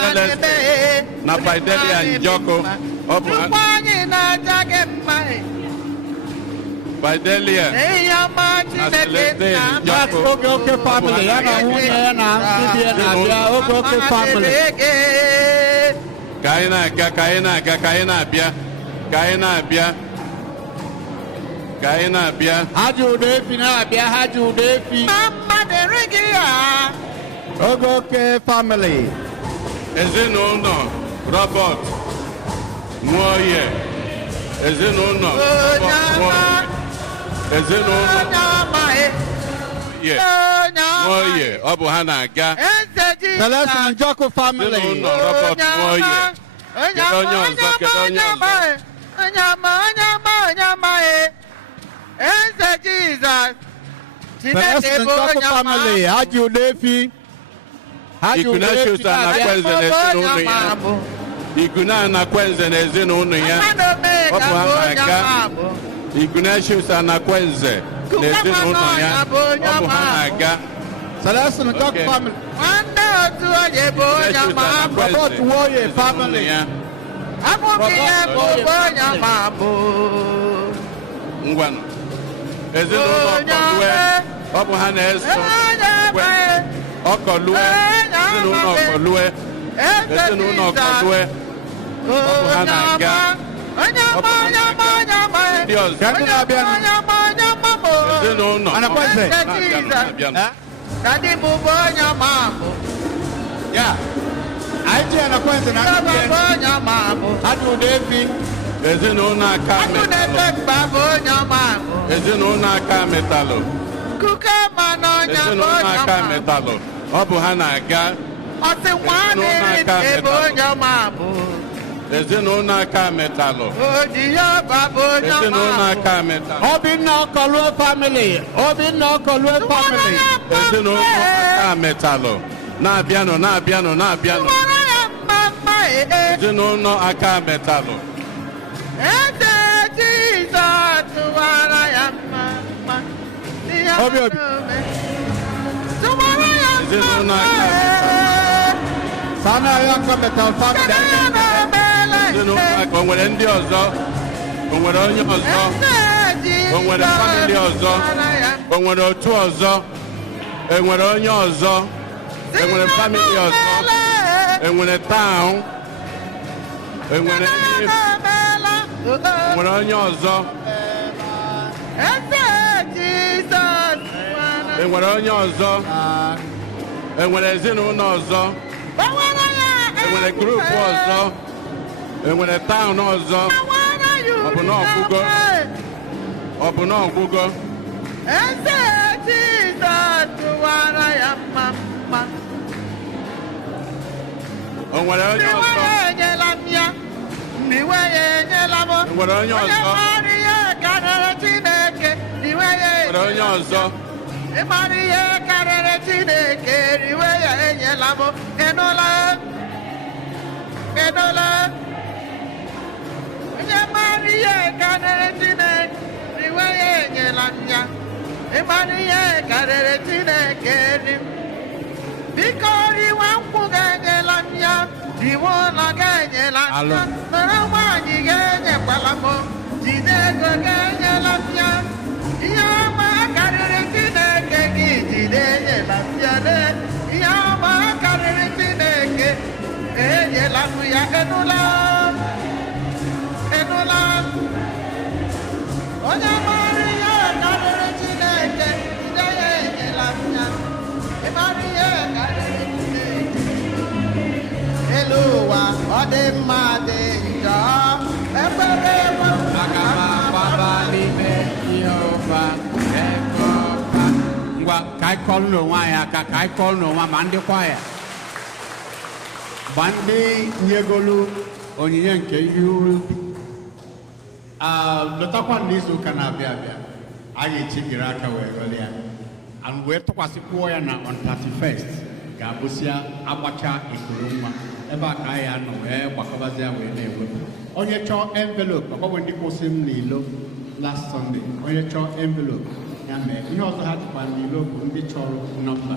Celeste na Fidelia Njoko. Ọ bụ Fidelia na Celeste Njoko. Ogoke family, ya na nwunye ya na ndị ya na-abịa. Ogoke family. Ka anyị na-abịa. Ha ji ụda efi na-abịa, Mama dere gị ya. Ogoke family. Ezinụlọ Robert Nwoye. Ezinụlọ Nwoye, ọ bụ ha na-aga. Celeste Njoko family. Ezinụlọ Robert Nwoye. Kedu onye ọzọ? Eze Jizọs. Celeste Njoko family. Ha ji ụda efi. Ikunashusa Anakwenze na ezinụlọ ya. Ikuna Anakwenze na ezinụlọ ya. Ọ bụ ha na-aga. Ikunashusa Anakwenze na ezinụlọ ya. Ọ bụ ha na-aga. Celeste Njoko family. Nwanne otu onye bụ onye ma Robert Nwoye family. Ngwano. Ezinụlọ Ọkọlue, ọ bụ ha na-eso Ọkọlue, ezinụlọ Ọkọlue, ezinụlọ Ọkọlue, ọ bụ ha na-aga. Ndị ọzọ. Ezinụlọ ya aje anakwenda na hadi udevi ezinụlọ aka ezinụlọ aka metalụ ezinụlọ aka metalụ ọ bụ ha na-aga ezinụlọ aka metalụ ezinụlọ aka metalụ Obinna Ọkọlue family ezinụlọ aka metalụ na-abịanụ ezinụlọ aka metalụ Obi ezinụlọ aka sana ya ka metal family ezinụlọ aka o nwere ndị ọzọ o nwere onye ọzọ o nwere family ọzọ o nwere otu ọzọ e nwere onye ọzọ e nwere family ọzọ e nwere town e nwere onye ọzọ e nwere onye ọzọ e nwere ezinụlọ ọzọ e nwere grupu ọzọ e nwere town ọzọ ọ bụ na ọgwụgo o nwere onye ọzọ nwere onye ọzọ onye ọzọ ịmara ihe karịrị Chineke riwe ya enyela m ịnụla onye mara ihe karịrị Chineke riwe ya enyela m ya ịmara ihe karịrị Chineke ri biko riwe nkwụ ga-enyela m ya riwe ụlọ ga-enyela m ya nọrọ nwaanyị ga-enyekwala m jide ego ga-enyela m ya ihe ọma karịrị Chineke gị jide enyela m ya ihe ọma karịrị Chineke enyela m ya enụla onye mara ihe karịrị Chineke jide ya enyela m ya ịmara ihe karịrị Chineke elu ụwa ọ dị mma dị njọ ekpere aga m agbaba n'ime ngwa ka anyị kọlụ n'onwe anyị aka ka anyị kọlụ n'onwe ma ndị kwaya ma ndị nyegolu onyinye nke ihe ubi lọtakwa n'izu ụka na-abịa abịa a ga-echigiri aka wee gọlị ya wee tụkwasịkwuo ya na on 31st ga-abụsịa agbacha ikuru nwa ebe a ka anyị anọ wee gbakọbazịa wee na-ewepụ onye chọọ envelope ọgbanwe ndị kwụsị m n'ilo last Sunday onye chọọ envelope ya mee ihe ọzọ ha dịkwa n'ilo bụ ndị chọrọ nọmba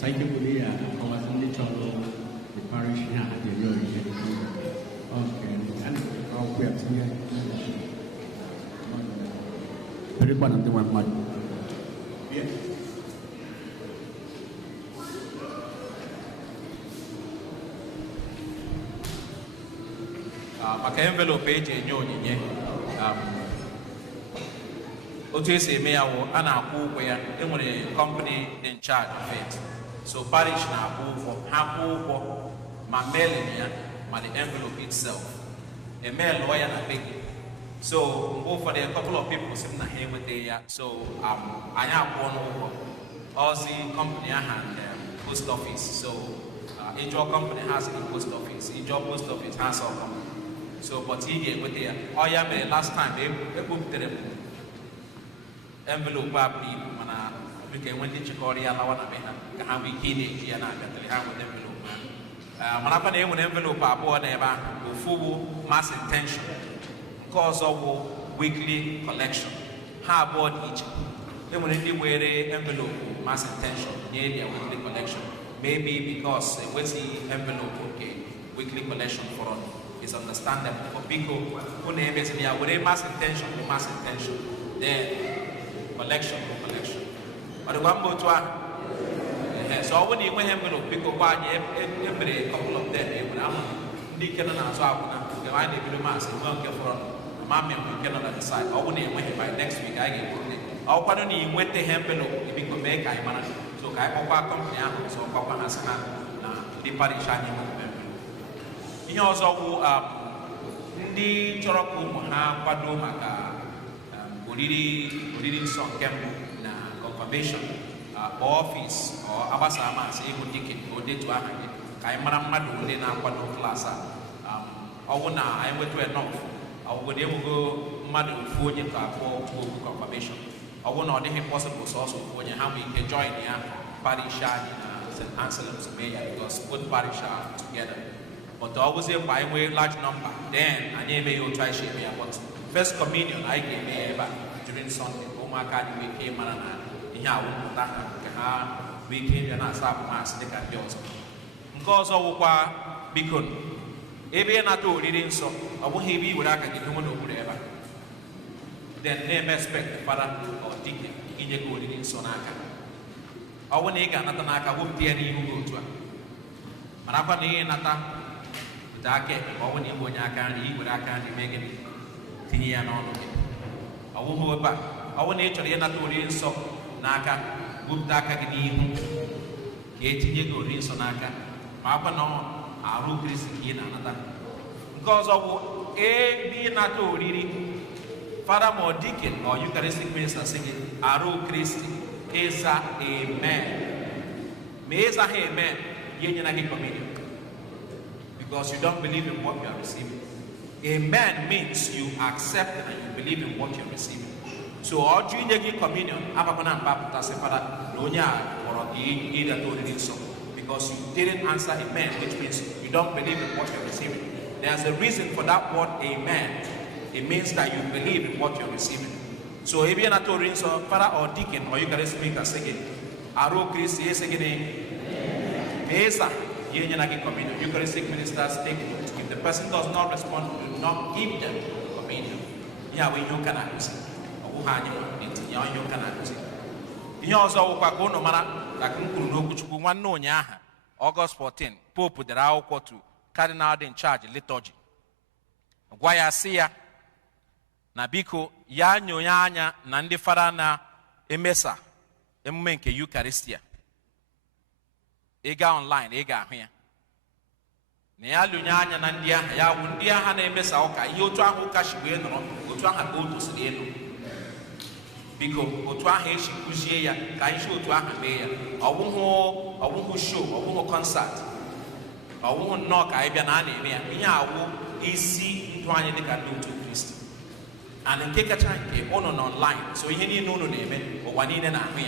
saikebuli ya akọwazi ndị chọrọ the parish ha ga-enye oyiye ọkwụ ya tinye perikwa na ndị nwe mmadụ maka envelope eji enye onyinye otu esi eme ya wụ a na-akwụ ụgwọ ya enwere company in charge of it so parish na-akwụ ụgwọ ha kwụ ụgwọ ma mailing ya ma the envelope itself email ya na be gị so mgbe ụfọdụ a couple of people sị m na ha enweta ya so anyị akwụọ n'ụgwọ ozi company aha and post office so ịjụọ company has the post office ịjụọ post office has a company so but ị ga-enweta ya ọ ya mere last time ekpopụtere m envelope a buru ibu mana bika enwe ndị chịkọrọ ya lawa na be ha ka ha nwee ike ị na-eji ya na-abịatara ha nweta envelope marakwa na enwere envelope abụọ n'ebe ahụ ofu bụ mass intention nke ọzọ bụ weekly collection ha abụọ dị iche enwere ndị were envelope mass intention nye ya weekly collection maybe because enwetaghị envelope nke weekly collection for It's understandable. For people who name is with a mass intention, then collection. But the one go to so when you went him to pick up every couple of them, they cannot answer. The line they mass and won't get for Mammy, we cannot decide. I wouldn't wait by next week. I get it. I'll put on you went to him below if you could make I manage. So I papa company, so Papa has the parish shining. He also the Chorokum have Padoma, Udiri Son Campo, confirmation, office, or Abasama, say, would ticket, or did to Ahmed. I am Madu, then I'm Pado Plaza. I went to a north. I would go Madu for confirmation. I will not be possible also when you have to join the parish in St. Anselm's Mayor because both parish are together. But always a by way large number. Then I may you try to share what first communion I gave me during Sunday. Oh my God, we came and we came and I saw mass. They can do also. Because of what because if not to reading so, I won't be without a human or whatever. Then name expect the father or dignity in your good in Sonaka. I won't make another Naka won't be any who go to her. Manapani Nata. Dake, or when you go can eat with I can't make it. Tinia and all of it. I won't go back. I won't actually not to read so Naka, Wood Daka Gini, Gating go rin Sonaka, Papa no, Aru Christi in another. Because of A be not to read Father or deacon or Eucharistic minister singing Aru Christi, Esa Amen. Mesa Amen, Yenyanaki communion. Because you don't believe in what you are receiving. Amen means you accept and you believe in what you are receiving. So all junior communion, Apapana and Bapta Separa, Nonya or either to so because you didn't answer amen, which means you don't believe in what you're receiving. There's a reason for that word amen. It means that you believe in what you're receiving. So if you're not to so Father or deacon or Eucharistic minister singing, Aro Christ, yes again, Mesa. Communion. Eucharistic ministers take it. If the person does not respond, do not give them communion. Yeah, we know can use it. Or who had you can use it. You also go no matter like Nkuno one no nyaha. August 14, Pope the Rao Kotu, Cardinal in charge liturgy. Guaya Sia Nabiko ya Nyanya Nandi Farana Emesa Emenke Eucharistia. Ega online, ega here. Nea Lunyanya Nandia, ya Wundia Hane Mesauka, Yotua Hokashibueno, Otua Hagoto Seno. Because Otua Heshi Kushia, Kaisho to Ahamea, a woman show, a woman concert, a woman knock, I be an anime, Miawu, easy to any can do to Christ. And in Kekachan, online, so you need no name or one in an army.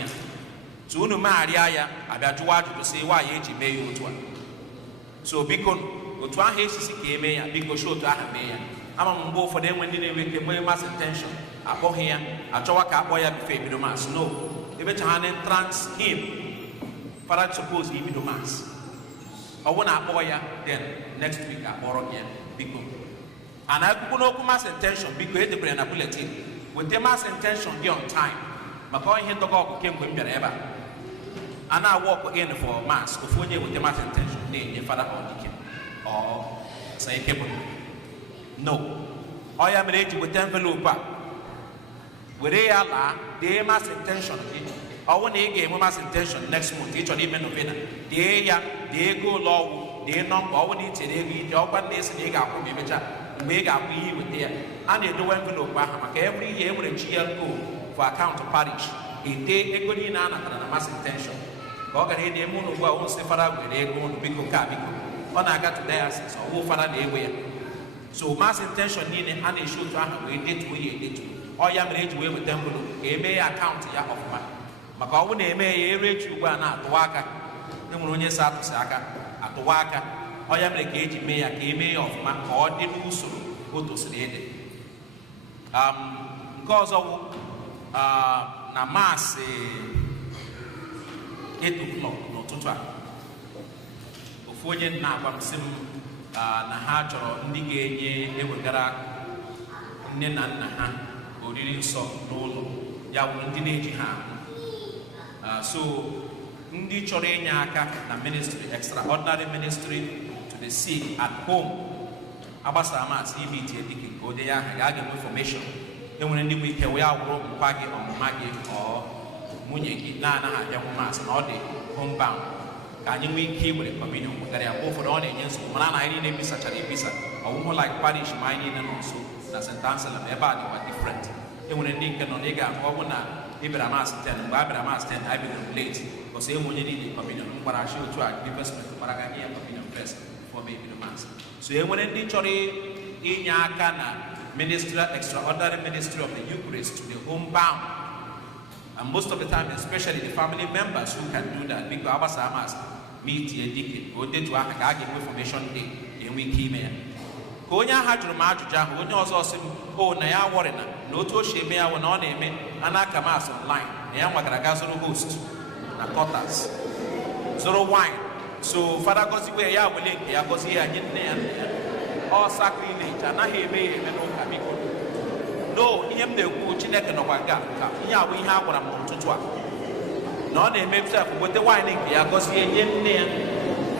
So no Maria, I got to watch to say why you may go to one. So because Otua Heshi came and because show to Ahamea. I'm on board for them when they make the mass intention. I go here, I talk up why I be fair mass. No, they better hand trans him. For I suppose he be the mass. I want to boy then next week I borrow again. Because and I could no mass intention because the brain ability with the mass intention be on time. McCoy hit the dog came with ever. And I walk in for mass before you with the mass intention, name your father or deacon or say cable. No, I am ready with envelope back. With the mass intention. I want to give mass intention next month. Each of them in Novena. They go low. They number. I want to say they open this. They got me better. Make up with there. And they do envelope back. Every year when GL go for account of parish. If they go in and mass intention. God can hear the moon who are also father when they go to Biko Kabiko. When I got to diocese or who father they were. So mass intention needed and they should have we did we all young age way with them a may account ya of man. Macau may a rate you were not to Waka. No one yes at Saka at the Waka. All young age may a may of man or did also go to Slade. Because of Namas 8 o'clock, not to try. Before you now, I'm sim na ha chọrọ ndị ga-enye ewegara nne na nna ha oriri nsọ n'ụlọ ya bụ ndị na-eji ha so ndị chọrọ inye aka na ministry, extraordinary ministry to the sick at home agbasara masị ime itie dịka nke ode ya aha ga-aga information enwere ndị bụ ike wee awụrụ mkpa gị ọmụma gị ọ nwunye gị na-anaghị abịanwu masị na ọ dị homebound ka anyị nwee ike iwere communion nwegara ya mgbe ụfọdụ ọ na-enye nsogbu mana na anyị niile ebisachara ebisa ọwụhụ like parish ma anyị niile nọ nso na St. Anselm ebe a dịkwa different enwere ndị nke nọ na ị ga-ahụ ọ bụ na ịbịara masị 10 mgbe a bịara masị 10 anyị bidoro late because enwe onye niile communion mgbara achị otu a investment gbara ga nye ya communion first before ma ebido masị so enwere ndị chọrọ inye aka na ministry, extraordinary ministry of the Eucharist to the homebound. And most of the time, especially the family members who can do that, because our samas meet a deacon, go to a information day, and we came in. Konya had to Majuja, who knows also, oh, Naya Warrena, no to Shemea when on a man, and I come out online, Yamagazoro host, Nakotas, Zoro wine. So, Father Gosi, ya willing, Yagosi, and all sacrilege, and I may no, him the Chineke no Waga, ya we have what I'm on to twat. No, they make with the whining, Yagosi,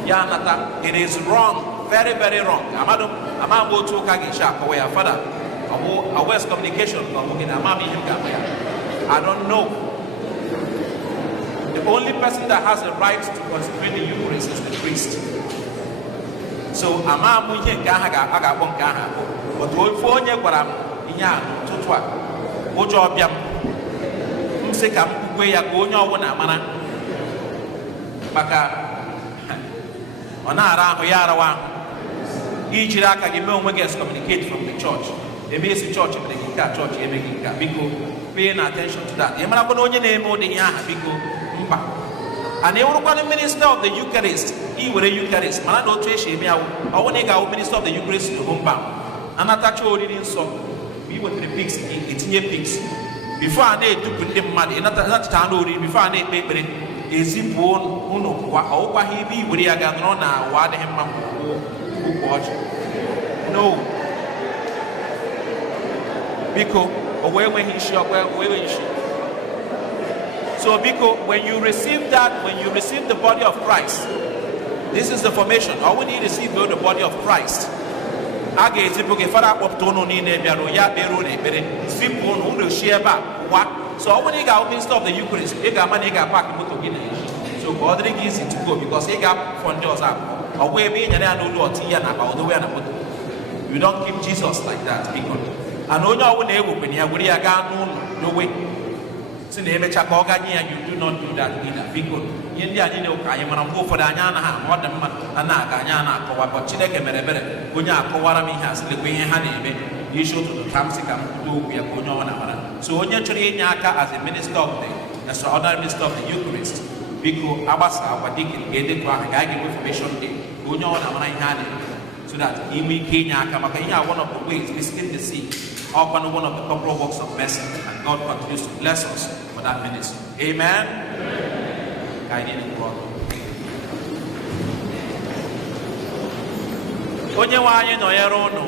Yanata. It is wrong, very, very wrong. I'm about to Kagisha, away, Father, a West communication, I don't know. The only person that has the right to consecrate the Eucharist is the priest. So, Ama Muye Gahaga, Agabon Gaha, but for Guaram, Yan, Tutwa, Ojo Biam, Msekam, Guya, Gonya, Wana, Mana, Baka, Onara, Oyarawa, Ijiraka, Gimon communicate from the church. The basic church of the Gika church, Emeka, Biko, paying attention to that. Yamanakonya name or the Yaha, Biko. And they were the minister of the Eucharist. He were a Eucharist. Man, I don't trace him. I want to go minister of the Eucharist to homebound. And I touch all in so we went to the pigs, it's near pigs. Before I need to put them money, not that time already, before I need paper, is he born? Who know what he be? Would he have gone now? Why the him watch? No. Because away when he shot, where he shot. So, because when you receive that, when you receive the body of Christ, this is the formation. Or when you receive the body of Christ, so when you got minister of the Eucharist, you got money, got back so God is easy to go because he got funders up. Away being an annual all the way. You don't keep Jesus like that. And only I will never when you are no way. So you do not do that either. Because India, you know, I am go for the Anyana, more than Anagana, but Chideke Merebere, Gunya, Kowarami has the way honey, you show to the Tamsika, do we are going on. So when you're Yaka as a minister of the extraordinary minister of the Eucharist, because Abasa, what they can get it to a information day, Gunya on so that he may Kenya Kamakaya, one of the ways, visiting the sea. Open one of the couple of works of mercy, and God continues to bless us for that ministry. Amen. Guiding in God. Onye wanyi no yerono.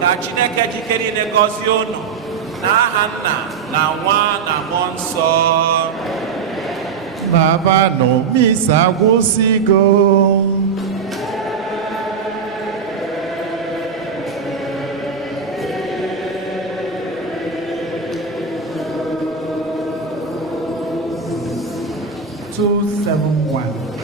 Na Chineke jikere negozi ono. Na Hanna, na Nwa, na Mmụọ Nsọ. Baba no misa gwụsigo. Two, 7, 1.